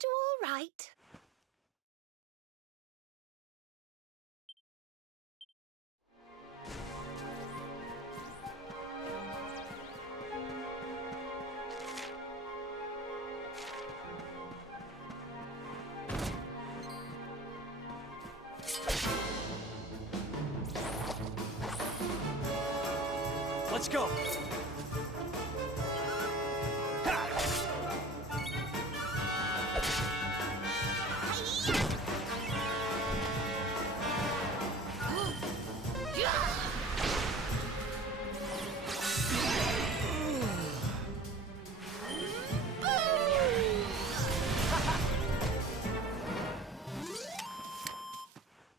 do all right? Let's go.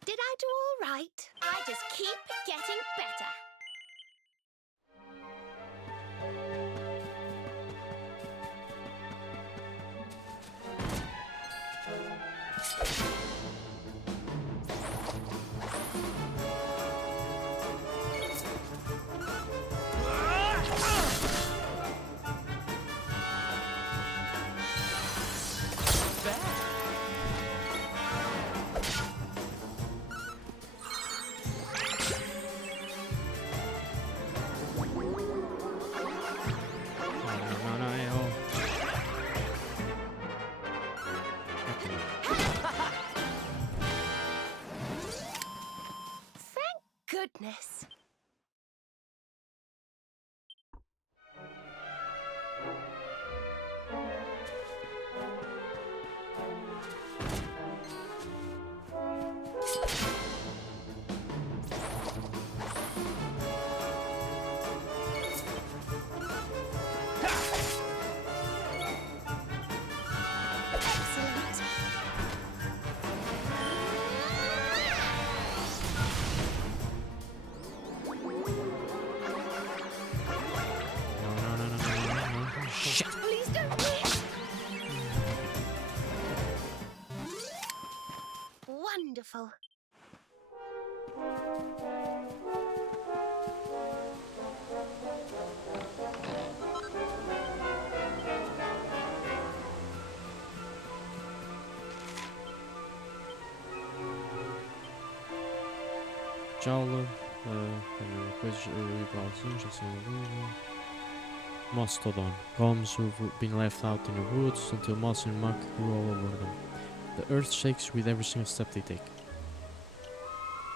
Did I do all right? I just keep getting better. Goodness. Excellent. Shit. Please don't miss. Wonderful. Jaula, depois igualzinho, já sei o Mastodon. Golems who've been left out in the woods until moss and muck grew all over them. The earth shakes with every single step they take.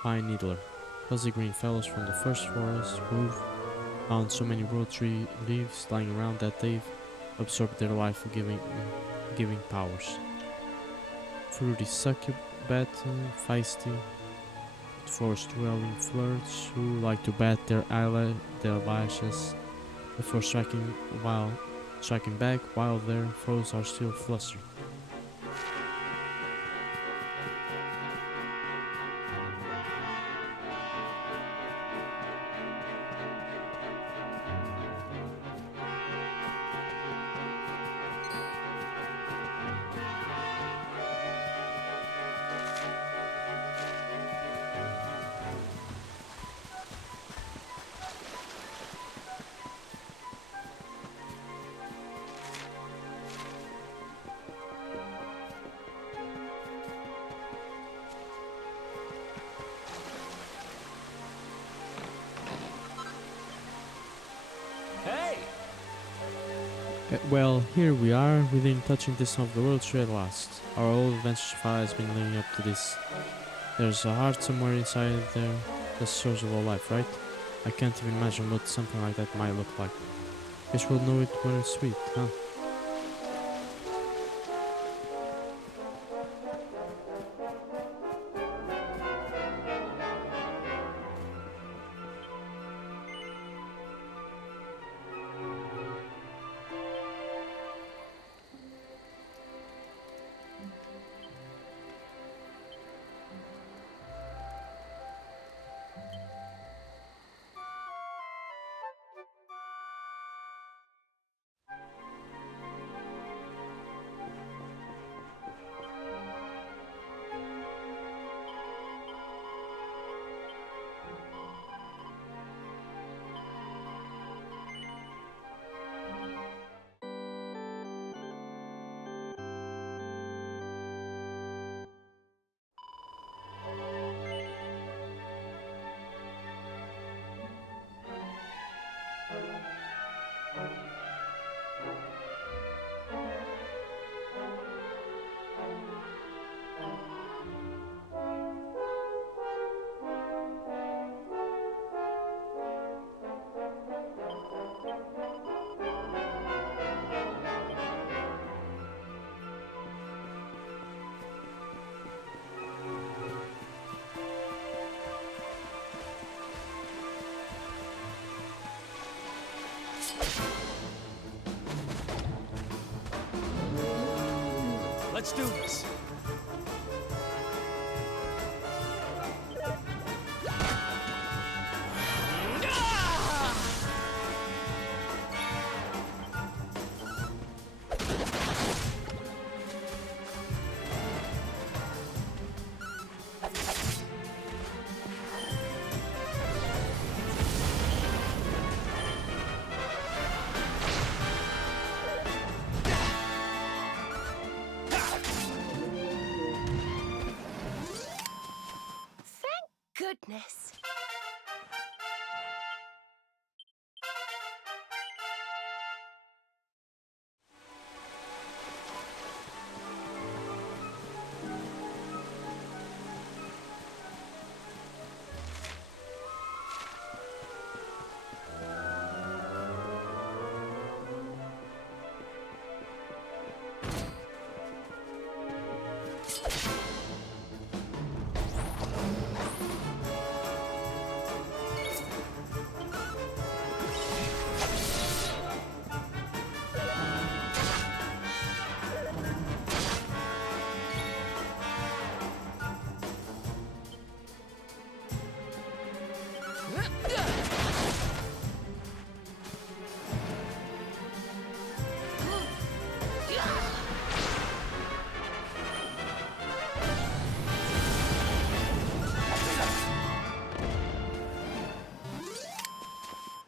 Pine Needler. Fuzzy green fellows from the first forest who've found so many world tree leaves lying around that they've absorbed their life giving powers. Fruity succubat, feisty, forced dwelling flirts who like to bat their eyelashes before striking back while their foes are still flustered. Hey! Well, here we are, within touching distance of the world tree at last. Our old adventure file has been leading up to this. There's a heart somewhere inside there, the source of all life, right? I can't even imagine what something like that might look like. Guess we'll know it when it's sweet, huh? Let's do this. Goodness.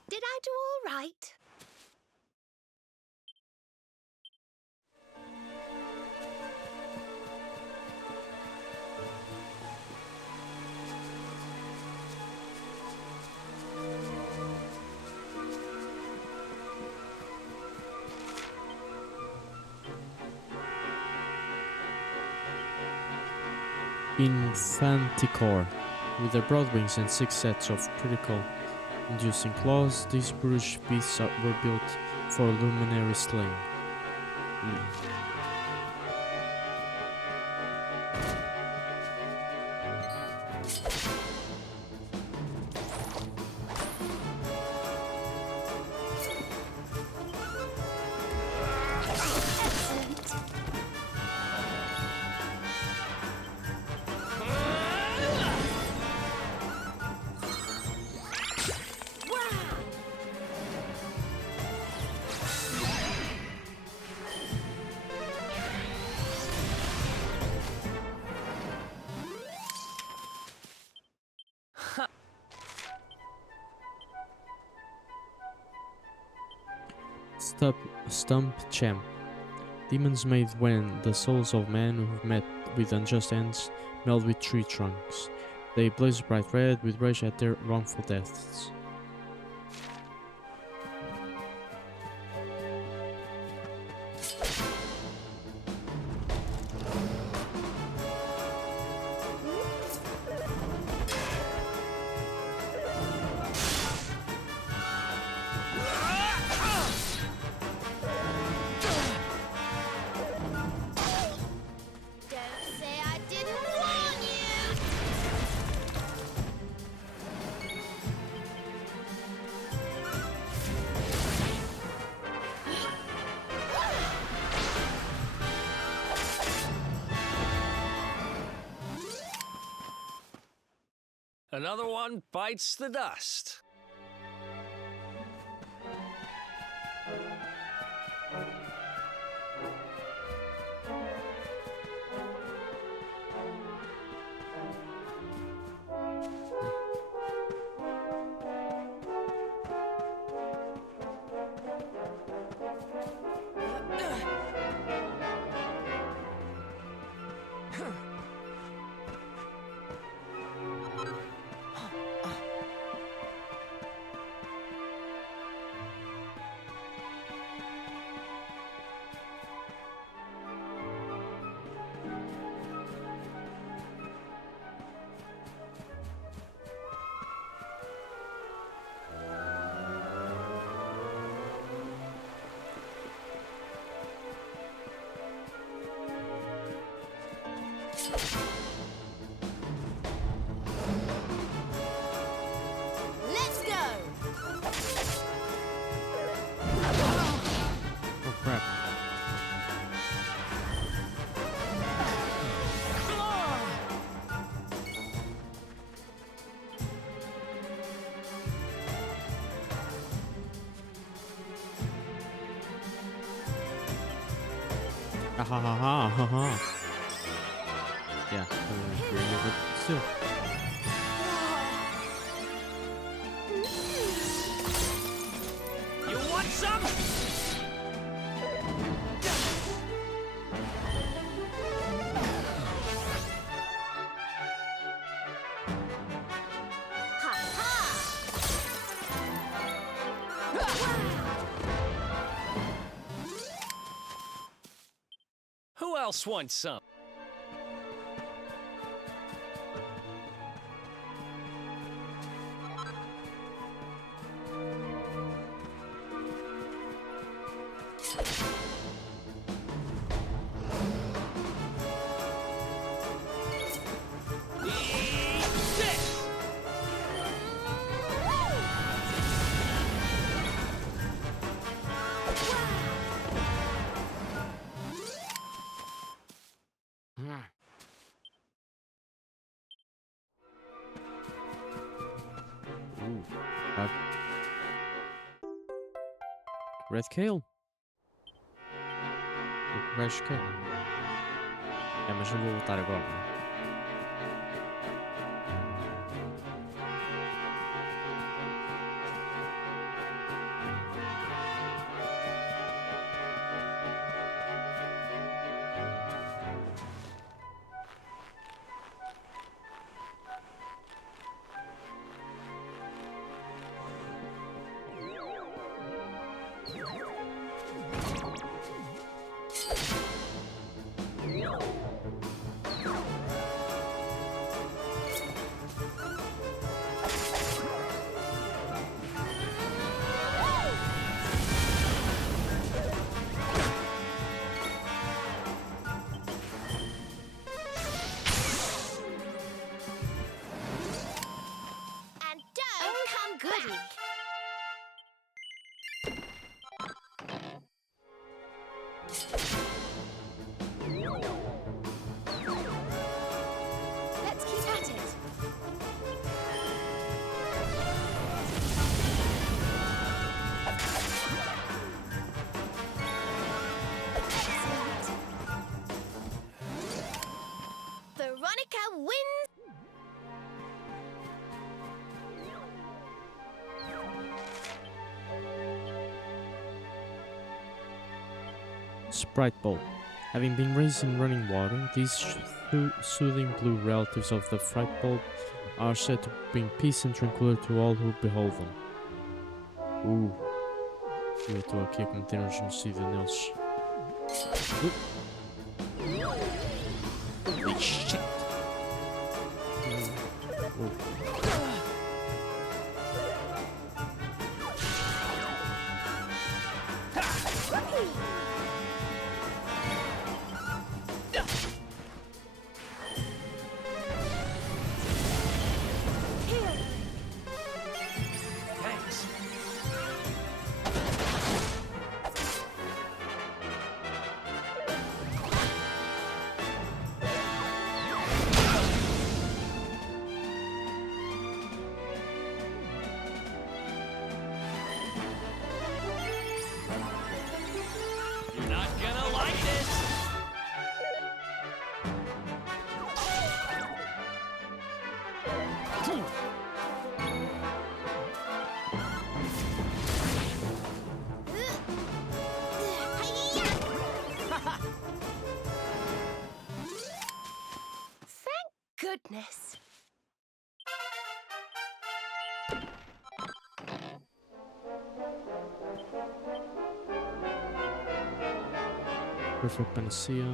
Did I do all right? Infanticore. With their broad wings and 6 sets of critical inducing claws, these brutish beasts were built for luminary slaying. Stump Champ. Demons made when the souls of men who've met with unjust ends meld with tree trunks. They blaze bright red with rage at their wrongful deaths. Don't say I didn't warn you! Another one bites the dust. Let's go! Oh crap. ha ha ha ha ha. Yeah, really, but still. You want some? Ha ha! Who else wants some? Uh, Red Kale. O que vais quer? É, mas não vou voltar agora. And don't come goody. Let's keep at it. Excellent. Veronica wins. Sprite Bowl. Having been raised in running water, these soothing blue relatives of the Fright Bulb are said to bring peace and tranquility to all who behold them. Eu estou aqui a cometer um genocídio neles. Holy shit! Thanks. You're not gonna like this. Thank goodness. Perfect Panacea.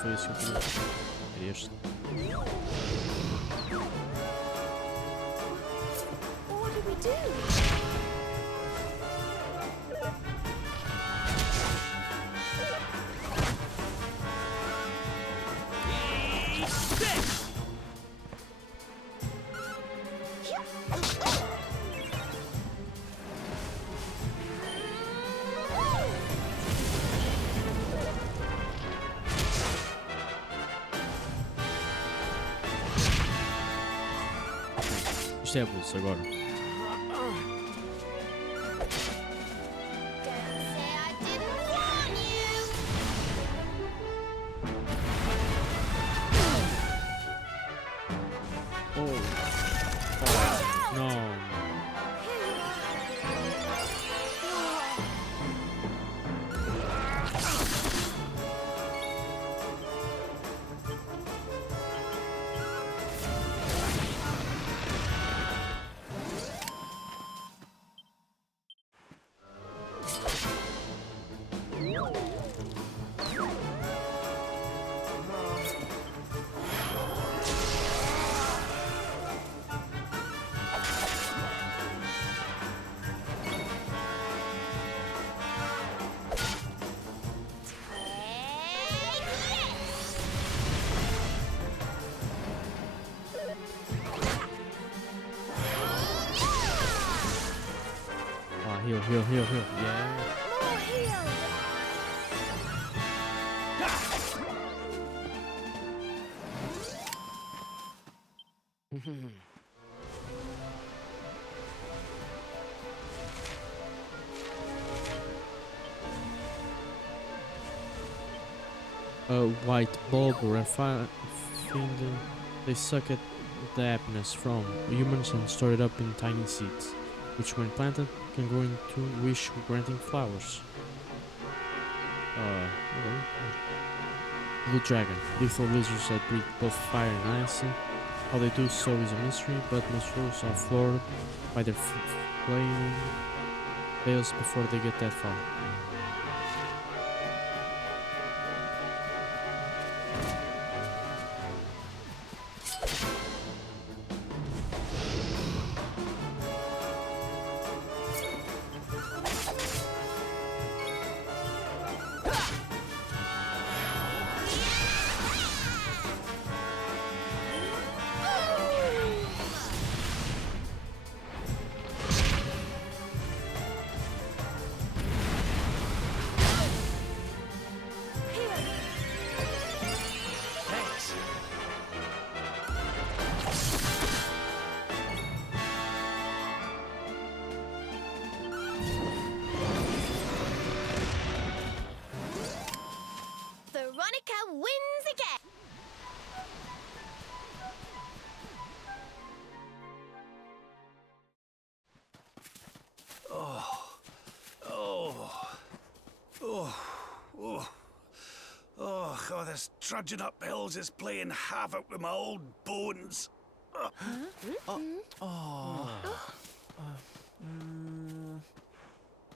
Foi esse o primeiro. É este. What do we do? Eat this. percebo-os agora. Say I didn't warn you! Oh. No. Heal. Yeah. More heal! A white bulb or a find they suck at the happiness from humans and store it up in tiny seeds, which when planted can grow into wish-granting flowers. Okay. Blue dragon, lethal lizards that breathe both fire and ice. How they do so is a mystery, but most foes are floored by their flaming veils before they get that far. Thanks. Veronica wins again! Oh, this trudging up hills is playing havoc with my old bones.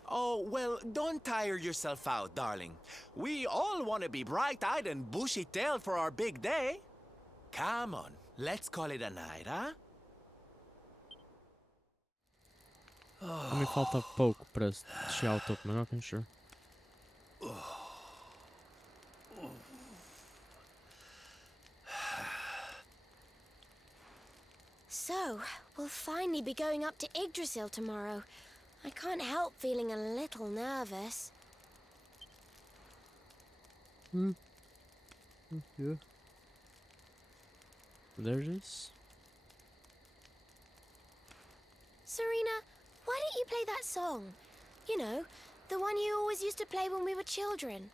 Oh, well, don't tire yourself out, darling. We all want to be bright-eyed and bushy-tailed for our big day. Come on, let's call it a night, huh? A mim falta pouco para chegar ao topo, mas não sure. So, we'll finally be going up to Yggdrasil tomorrow. I can't help feeling a little nervous. Yeah. There it is. Serena, why don't you play that song? You know, the one you always used to play when we were children.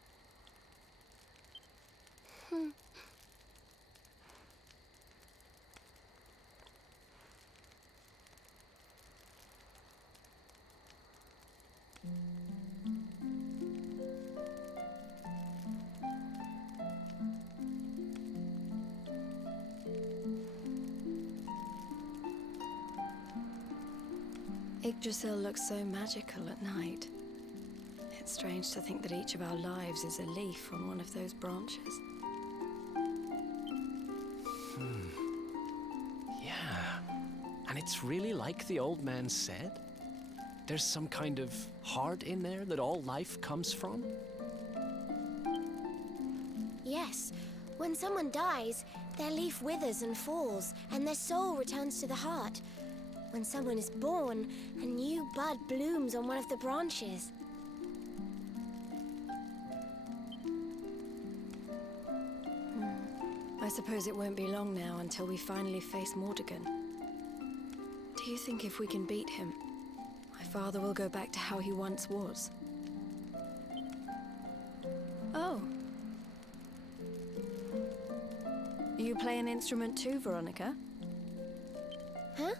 Yggdrasil looks so magical at night. It's strange to think that each of our lives is a leaf on one of those branches. Yeah. And it's really like the old man said? There's some kind of heart in there that all life comes from? Yes, when someone dies, their leaf withers and falls, and their soul returns to the heart. When someone is born, a new bud blooms on one of the branches. I suppose it won't be long now until we finally face Mordegon. Do you think if we can beat him, my father will go back to how he once was? Oh. You play an instrument too, Veronica? Huh?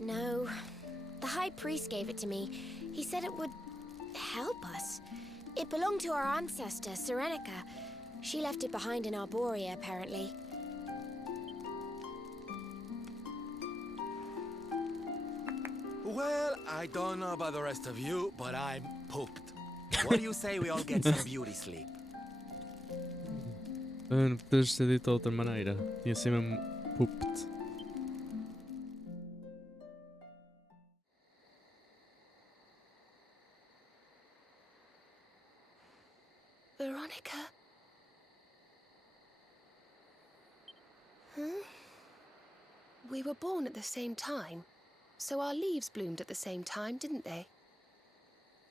No. The High Priest gave it to me. He said it would help us. It belonged to our ancestor, Serenica. She left it behind in Arborea, apparently. Well, I don't know about the rest of you, but I'm pooped. What do you say we all get some beauty sleep? Não podes ter dito de outra maneira. Tinha ser mesmo pooped. Veronica? Huh? We were born at the same time, so our leaves bloomed at the same time, didn't they?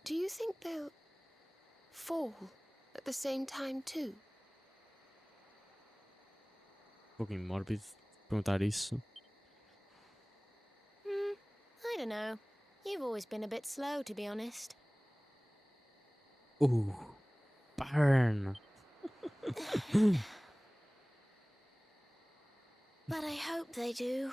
Do you think they'll fall at the same time too? Pouquinho mórbido perguntar isso. I don't know. You've always been a bit slow, to be honest. Ooh, burn. But I hope they do.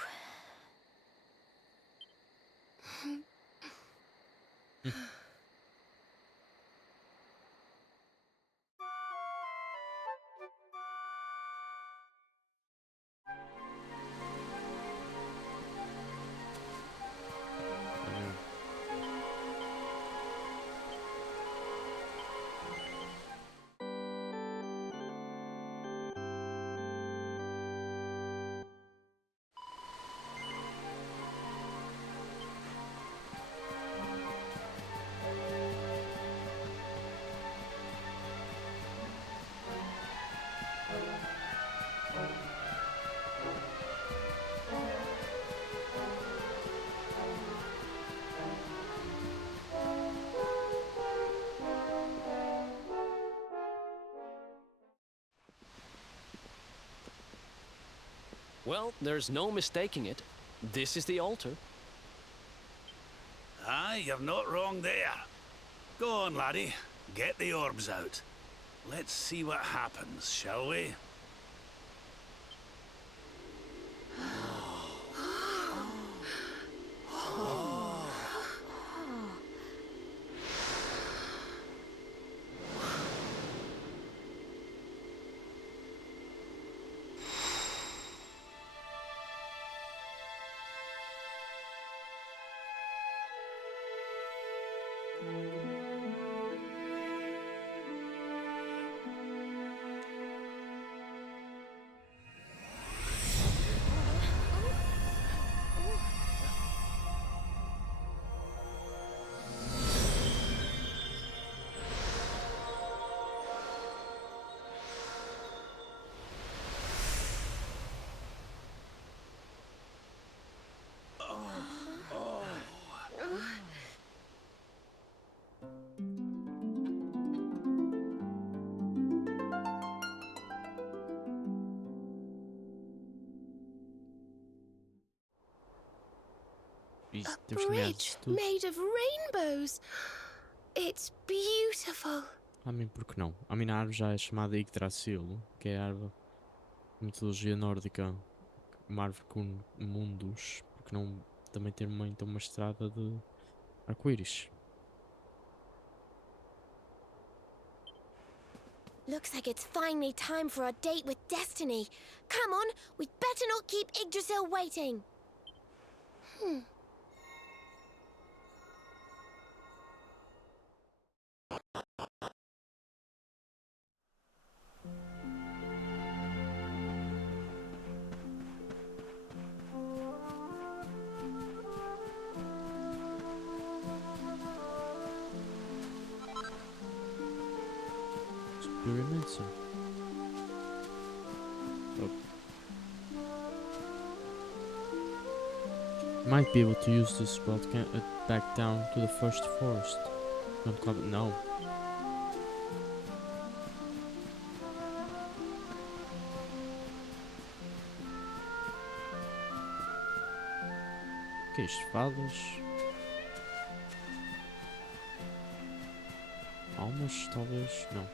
Well, there's no mistaking it. This is the altar. Aye, you're not wrong there. Go on, laddie. Get the orbs out. Let's see what happens, shall we? A bridge made of rainbows. It's beautiful. A mim, por que não? A minha árvore já é chamada Yggdrasil, que é a árvore de mitologia nórdica, uma árvore com mundos, porque não também ter então uma estrada de arco-íris? Looks like it's finally time for our date with Destiny. Come on, we'd better not keep Yggdrasil waiting. Pyramids? Oh. Might be able to use this spell to get it back down to the first forest. Don't club it now. que é isto? Fadas? Almas, talvez? Não.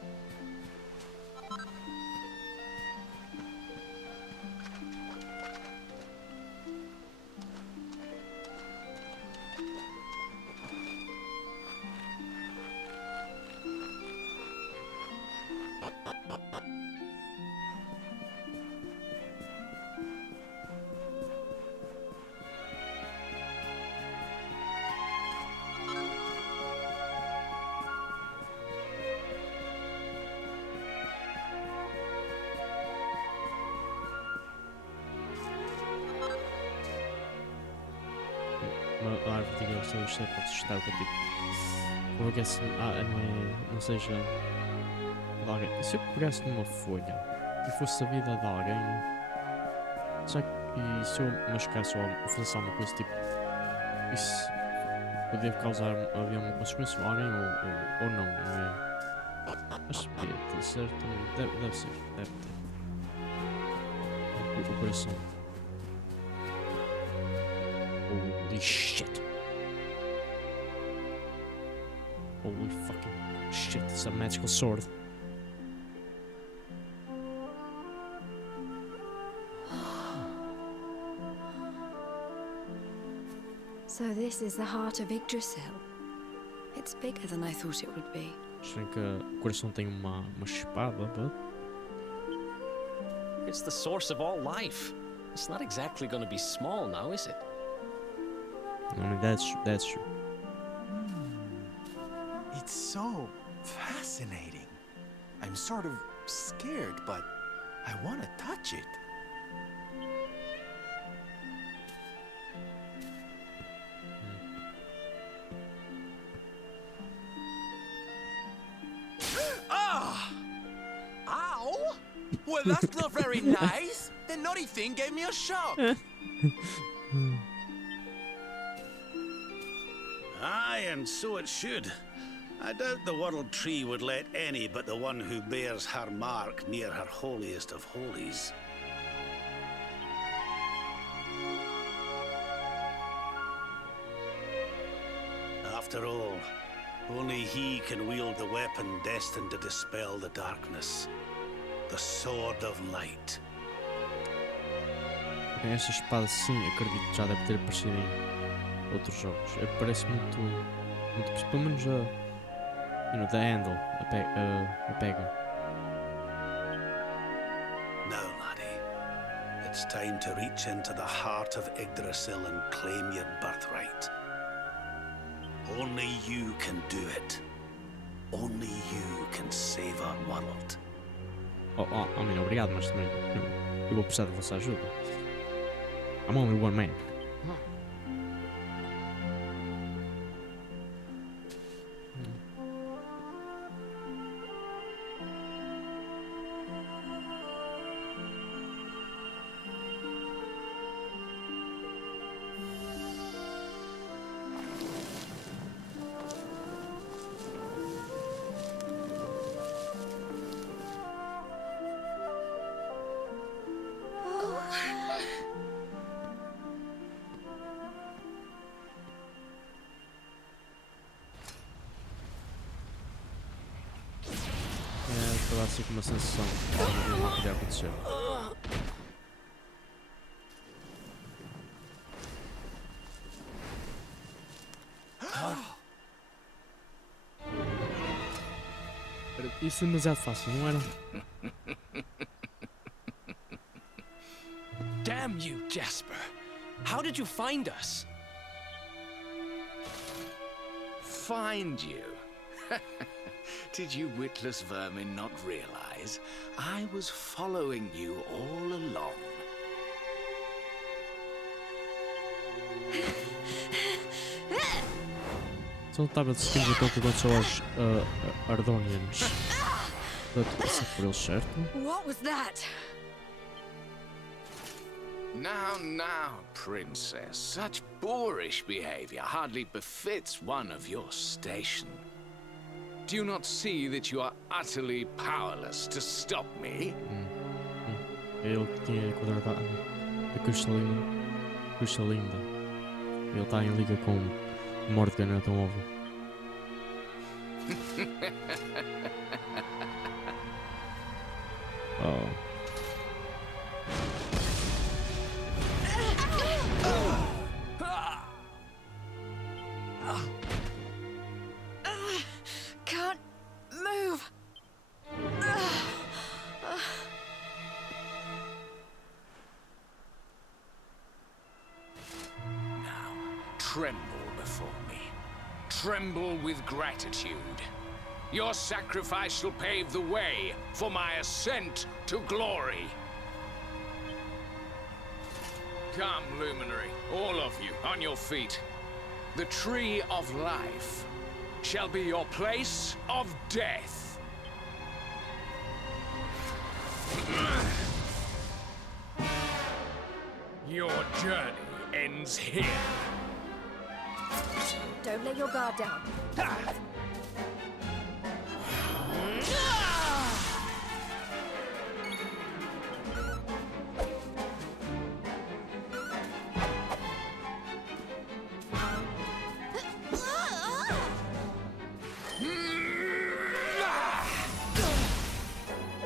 Uma árvore de Yggdrasil está para assustar o que é tipo. Vou ver se não seja de alguém. Se eu pegasse numa folha e fosse a vida de alguém, será que, e se eu machucasse ou fizesse alguma coisa tipo, isso poderia causar havia uma consequência a alguém ou não, não é? Mas devia ter certo, deve ser, deve ter. O coração. Holy shit. Holy fucking shit, it's a magical sword. So this is the heart of Yggdrasil. It's bigger than I thought it would be. Achei que o coração tem uma espada, but... It's the source of all life. It's not exactly going to be small now, is it? I mean, that's true. It's so fascinating. I'm sort of scared, but I want to touch it. Ah! Ow! Well, that's not very nice. The naughty thing gave me a shock. Aye, and so it should. I doubt the World Tree would let any but the one who bears her mark near her holiest of holies. After all, only he can wield the weapon destined to dispel the darkness. The Sword of Light. Esta espada, sim, acredito que já deve ter aparecido em outros jogos. Parece muito pelo menos the handle, a pega. Now, laddie, it's time to reach into the heart of Yggdrasil and claim your birthright. Only you can do it. Only you can save our world. I mean, obrigado, mas também eu vou precisar da vossa ajuda. I'm only one man. Estava assim com uma sensação de que não podia acontecer. Isso é demasiado fácil, não era? Damn you, Jasper. How did you find us? Find you? Did you witless vermin not realize I was following you all along? São tablets skins então que aconteceu aos Ardonians. Isso por eles, certo? What was that? Now, princess, such boorish behavior hardly befits one of your station. Do you not see that you are utterly powerless to stop me? É ele que tinha enquadrado a Cristalinda. Ele está em liga com Mordecai, não é tão óbvio. Oh. Can't move. Now, tremble before me. Tremble with gratitude. Your sacrifice shall pave the way for my ascent to glory. Come, Luminary, all of you, on your feet. The Tree of Life shall be your place of death. Your journey ends here. Don't let your guard down.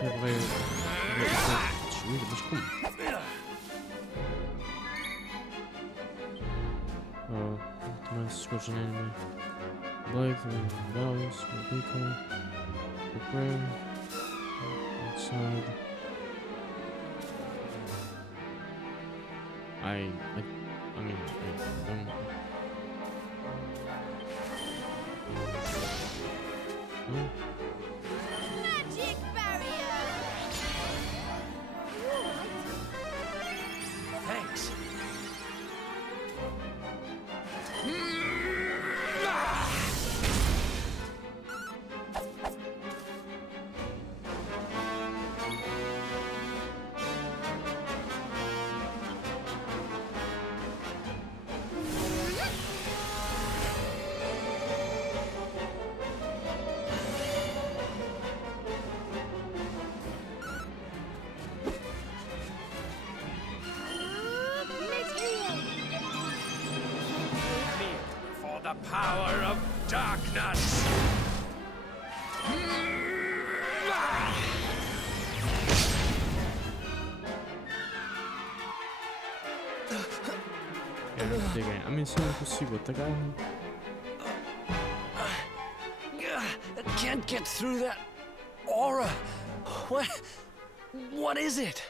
Ele vai destruído, mas como? Oh, ultimate scorch an enemy. Blade, values, recall, prepare, outside. I mean, I don't. Hmm? Magic barrier! Thanks. For the power of darkness! I mean, se eu não consigo atacar. I can't get through that aura. What is it?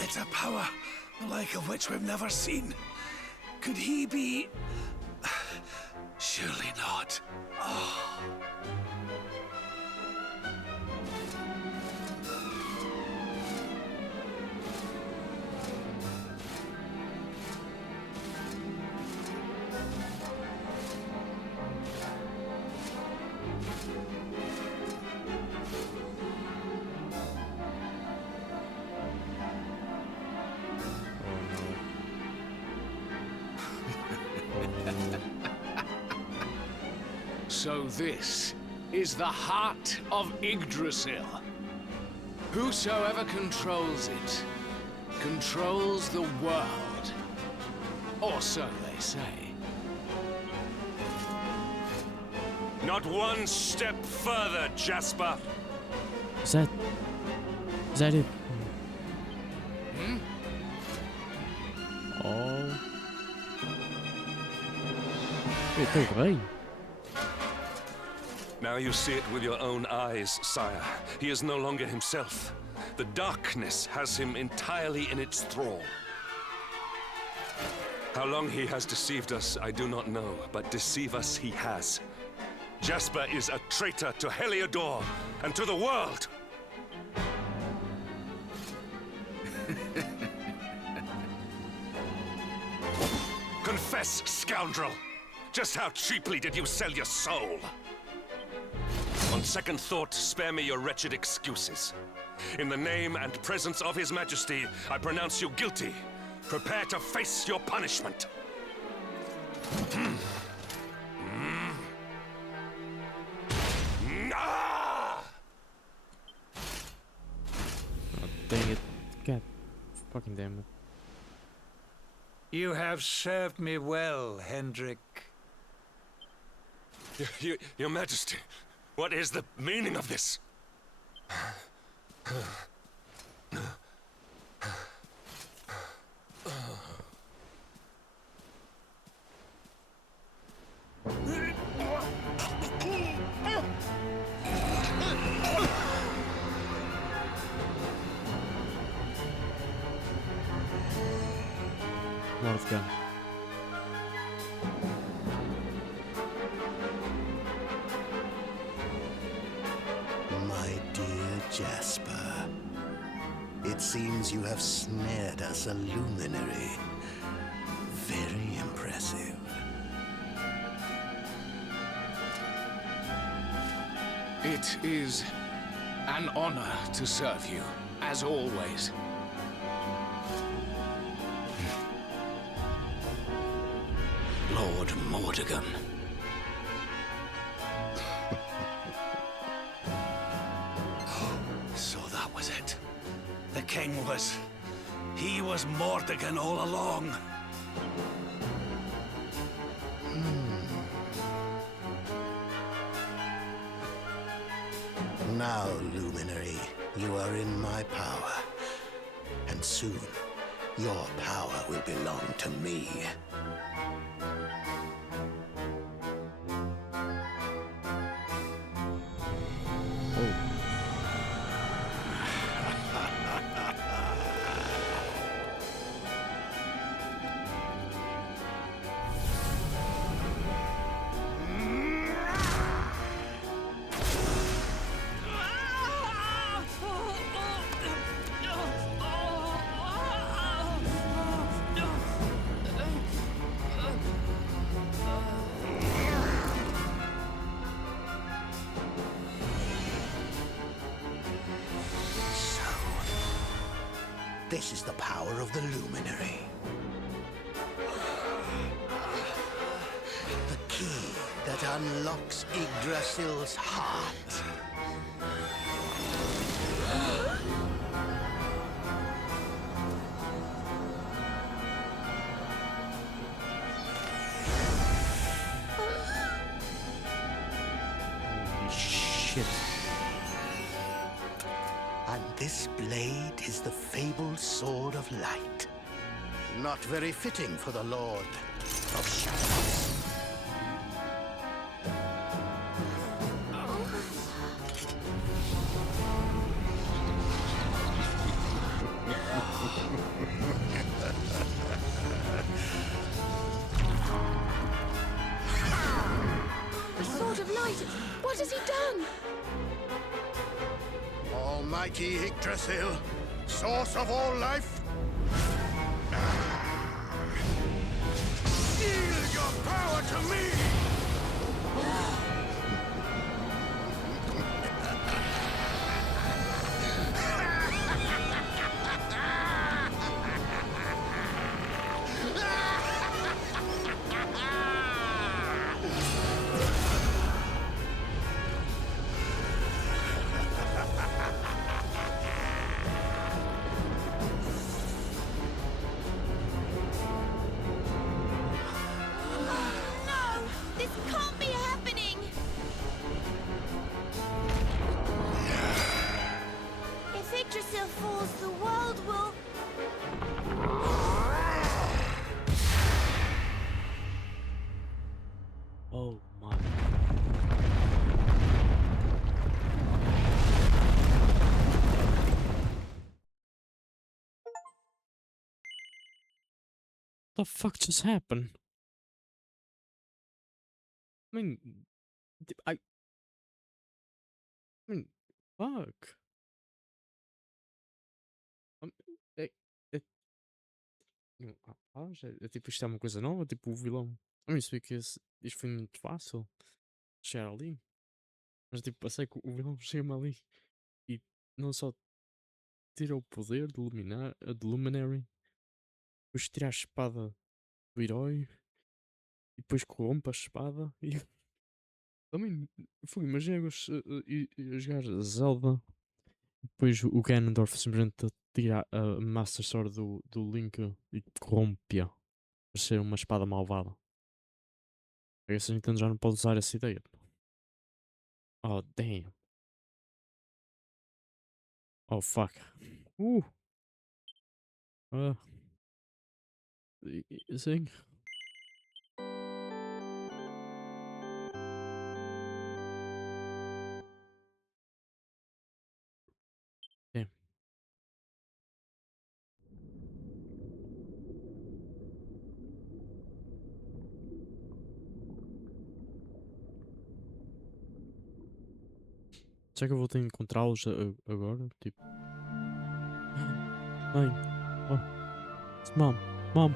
It's a power the like of which we've never seen. Could he be... Surely not. Oh. So this is the heart of Yggdrasil. Whosoever controls it, controls the world. Or so they say. Not one step further, Jasper. Is that it? Oh. Wait, tô bem. Now you see it with your own eyes, sire. He is no longer himself. The darkness has him entirely in its thrall. How long he has deceived us, I do not know, but deceive us he has. Jasper is a traitor to Heliodor and to the world! Confess, scoundrel! Just how cheaply did you sell your soul? On second thought, spare me your wretched excuses. In the name and presence of His Majesty, I pronounce you guilty. Prepare to face your punishment. Oh, dang it. God fucking damn it. You have served me well, Hendrik. Your Majesty, what is the meaning of this? Mordecai. My dear Jasper, it seems you have snared us a luminary. Very impressive. It is an honor to serve you, as always. Lord Mordegon. So that was it. The king was... He was Mordegon all along. Now, Luminary, you are in my power. And soon, your power will belong to me. This is the power of the Luminary. The key that unlocks Yggdrasil's heart. Holy shit. And this blade is the fabled Sword of Light. Not very fitting for the Lord of Shadows. The Sword of Light! What has he done? Almighty Yggdrasil, source of all life. Yield your power to me! No! This can't be happening! If Yggdrasil falls, the world will... Oh my. The fuck just happened? I mean, I mean, fuck. É, é, tipo, isto é uma coisa nova, tipo, o vilão. A mim, se vê que isto foi muito fácil chegar ali. Mas, tipo, passei que o vilão chega-me ali e não só tira o poder de Luminary, depois tira a espada do herói e depois corrompe a espada e também fui, imagina eu jogar Zelda e depois o Ganondorf simplesmente tira a Master Sword do Link e corrompe-a. Para ser uma espada malvada. I guess a Nintendo já não pode usar essa ideia. Oh, damn. Oh, fuck. Uh. Uh. Sim. Damn. Será que eu vou ter que encontrá-los agora? Tipo. Mãe. Oh. Mom. Mom.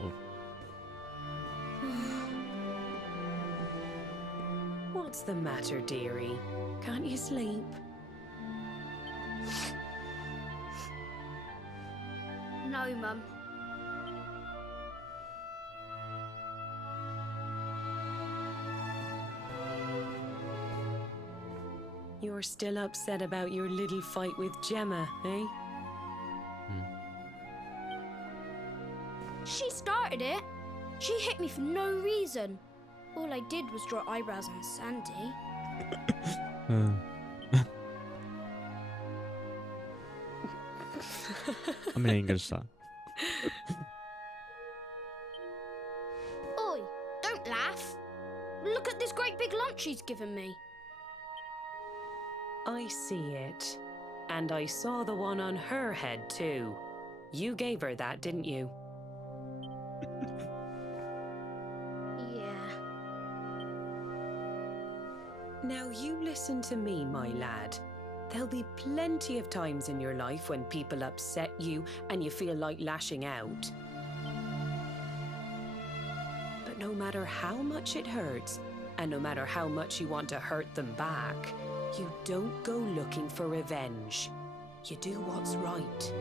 Oh. What's the matter, dearie? Can't you sleep? No, Mum. You're still upset about your little fight with Gemma, eh? She started it. She hit me for no reason. All I did was draw eyebrows on Sandy. I mean, é engraçado. Oi, don't laugh. Look at this great big lunch she's given me. I see it. And I saw the one on her head, too. You gave her that, didn't you? Yeah. Now you listen to me, my lad. There'll be plenty of times in your life when people upset you and you feel like lashing out. But no matter how much it hurts, and no matter how much you want to hurt them back, you don't go looking for revenge. You do what's right.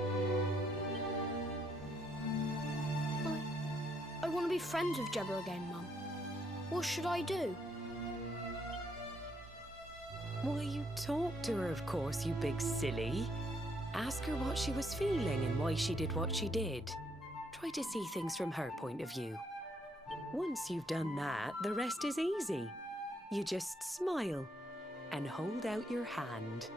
I want to be friends with Gemma again, Mum. What should I do? Why, you talk to her, of course, you big silly. Ask her what she was feeling and why she did what she did. Try to see things from her point of view. Once you've done that, the rest is easy. You just smile and hold out your hand.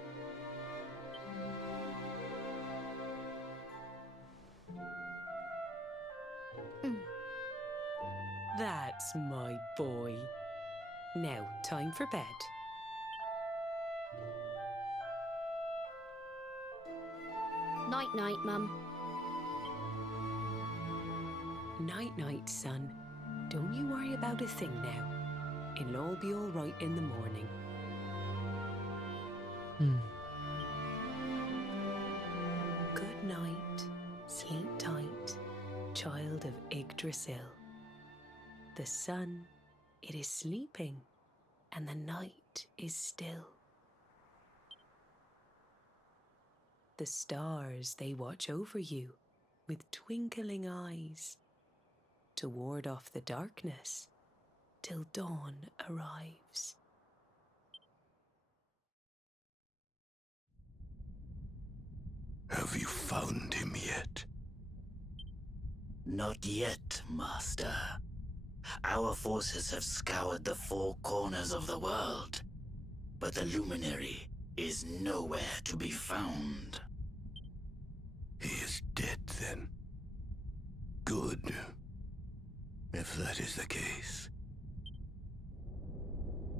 That's my boy. Now, time for bed. Night-night, Mum. Night-night, son. Don't you worry about a thing now. It'll all be all right in the morning. Good night. Sleep tight, child of Yggdrasil. The sun, it is sleeping, and the night is still. The stars, they watch over you with twinkling eyes to ward off the darkness till dawn arrives. Have you found him yet? Not yet, Master. Our forces have scoured the four corners of the world, but the luminary is nowhere to be found. He is dead, then. Good. If that is the case,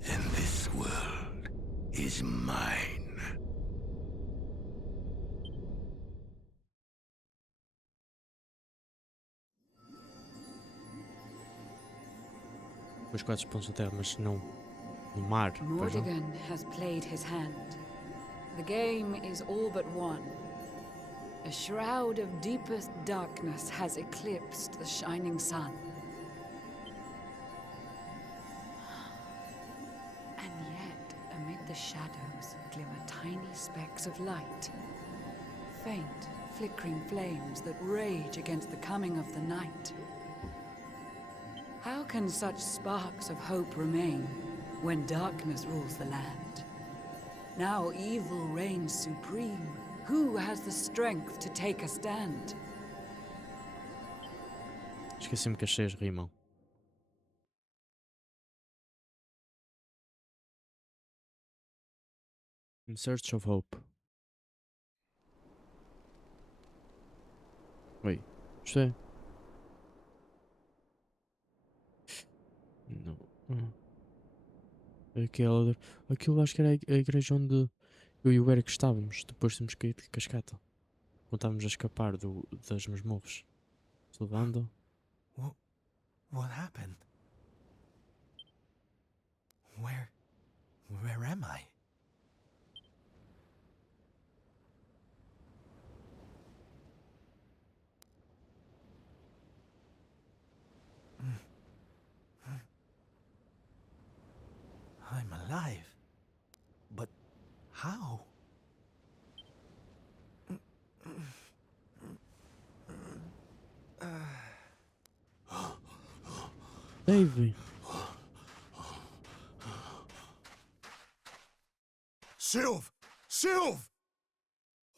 then this world is mine. Os 4 pontos da terra, mas não no mar. pois não? Mordigan has played his hand. The game is all but won. A shroud of deepest darkness has eclipsed the shining sun. And yet, amid the shadows, glimmer tiny specks of light. Faint, flickering flames that rage against the coming of the night. How can such sparks of hope remain when darkness rules the land? Now evil reigns supreme. Who has the strength to take a stand? Esqueci-me que as cheias rimam. In Search of Hope. Oi, isto é? Não. Aquilo acho que era a igreja onde eu e o Eric estávamos. Depois temos caído de cascata. Quando estávamos a escapar das masmorras. Levando. What happened? Where am I? I'm alive. But how? Davey. Sylve! Sylve!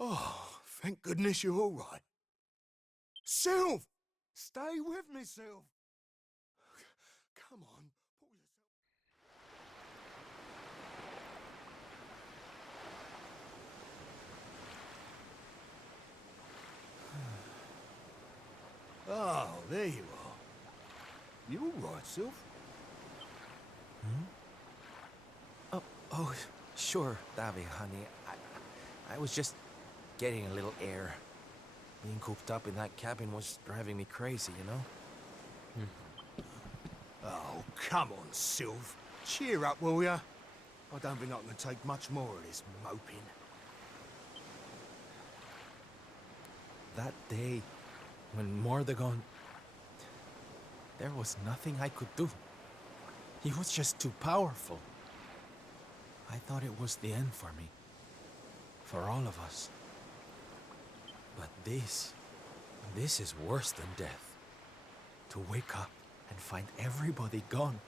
Oh, thank goodness you're all right. Sylve! Stay with me, Sylve! Come on. Oh, there you are. You all right, Sylve? Oh, sure, Davy, honey. I was just getting a little air. Being cooped up in that cabin was driving me crazy, you know? Oh, come on, Sylve. Cheer up, will ya? I don't think I can take much more of this moping. That day, when Mordegon... There was nothing I could do. He was just too powerful. I thought it was the end for me. For all of us. But this is worse than death. To wake up and find everybody gone.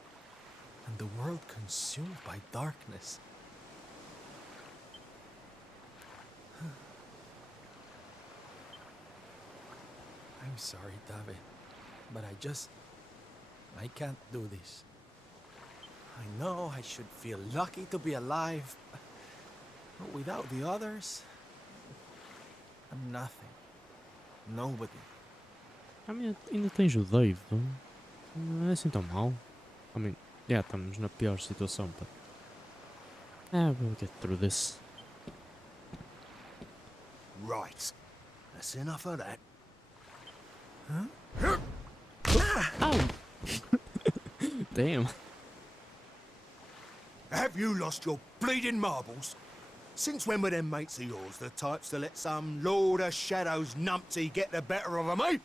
And the world consumed by darkness. I'm sorry, David, but I can't do this. I know I should feel lucky to be alive, but without the others, I'm nothing. Nobody. Ainda tens o Dave, não é assim tão mal. Estamos na pior situação, but... we'll get through this. Right. That's enough of that. Ow! Damn. Have you lost your bleeding marbles? Since when were them mates of yours the types to let some Lord of Shadows numpty get the better of 'em, eh?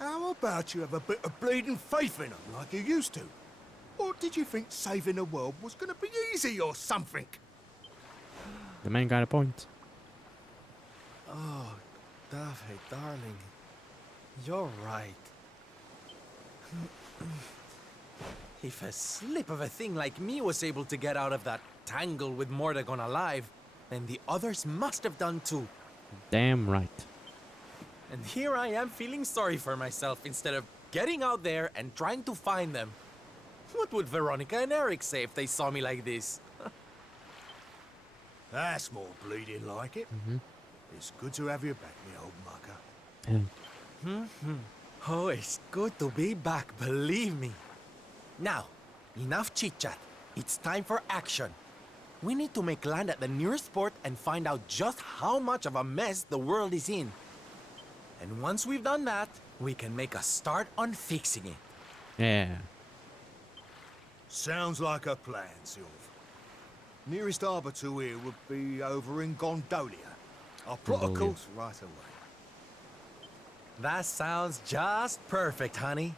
How about you have a bit of bleeding faith in 'em like you used to? Or did you think saving the world was gonna be easy or something? The man got a point. Oh, David, darling. You're right. If a slip of a thing like me was able to get out of that tangle with Mordegon alive, then the others must have done too. Damn right. And here I am feeling sorry for myself instead of getting out there and trying to find them. What would Veronica and Eric say if they saw me like this? That's more bleeding like it. It's good to have you back, me old mucker. Oh, it's good to be back, believe me. Now, enough chit-chat. It's time for action. We need to make land at the nearest port and find out just how much of a mess the world is in. And once we've done that, we can make a start on fixing it. Yeah. Sounds like a plan, Sylve. Nearest harbour to here would be over in Gondolia. I'll plot a course right away. That sounds just perfect, honey.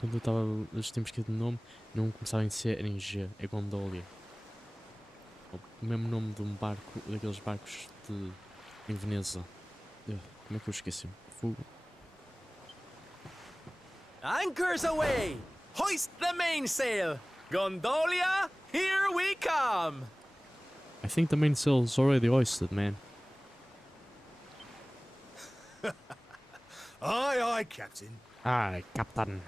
Quando eu estava nos tempos que de nome, não começava em C, era em G, é Gondolia. O mesmo nome de um barco, daqueles barcos em Veneza. Como é que eu esqueci? Fogo. Anchors away! Hoist the mainsail! Gondolia, here we come! I think the mainsail's already hoisted, man. Aye, aye, Captain. Aye, Captain.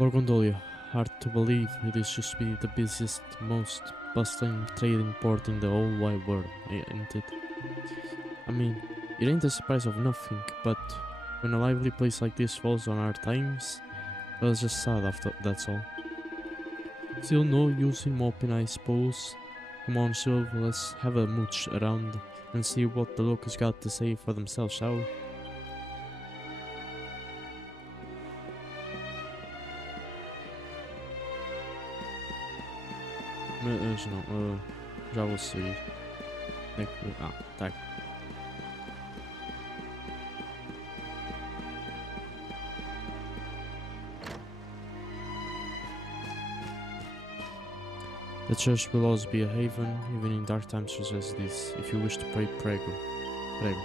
Morgondolia, hard to believe it is just be the busiest, most bustling trading port in the whole wide world, ain't it? I mean, it ain't a surprise of nothing, but when a lively place like this falls on hard times, well, it's just sad after that's all. Still no use in moping, I suppose. Come on, Sylve, let's have a mooch around and see what the locals got to say for themselves, shall we? Mas não, já vou sair. Tá aqui. The church will always be a haven, even in dark times such as this. If you wish to pray, prego. Prego.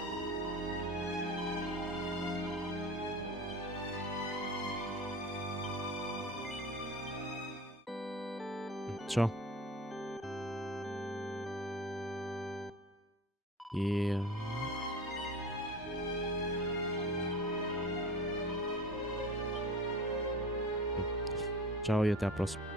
Tchau. E... Tchau e até a próxima.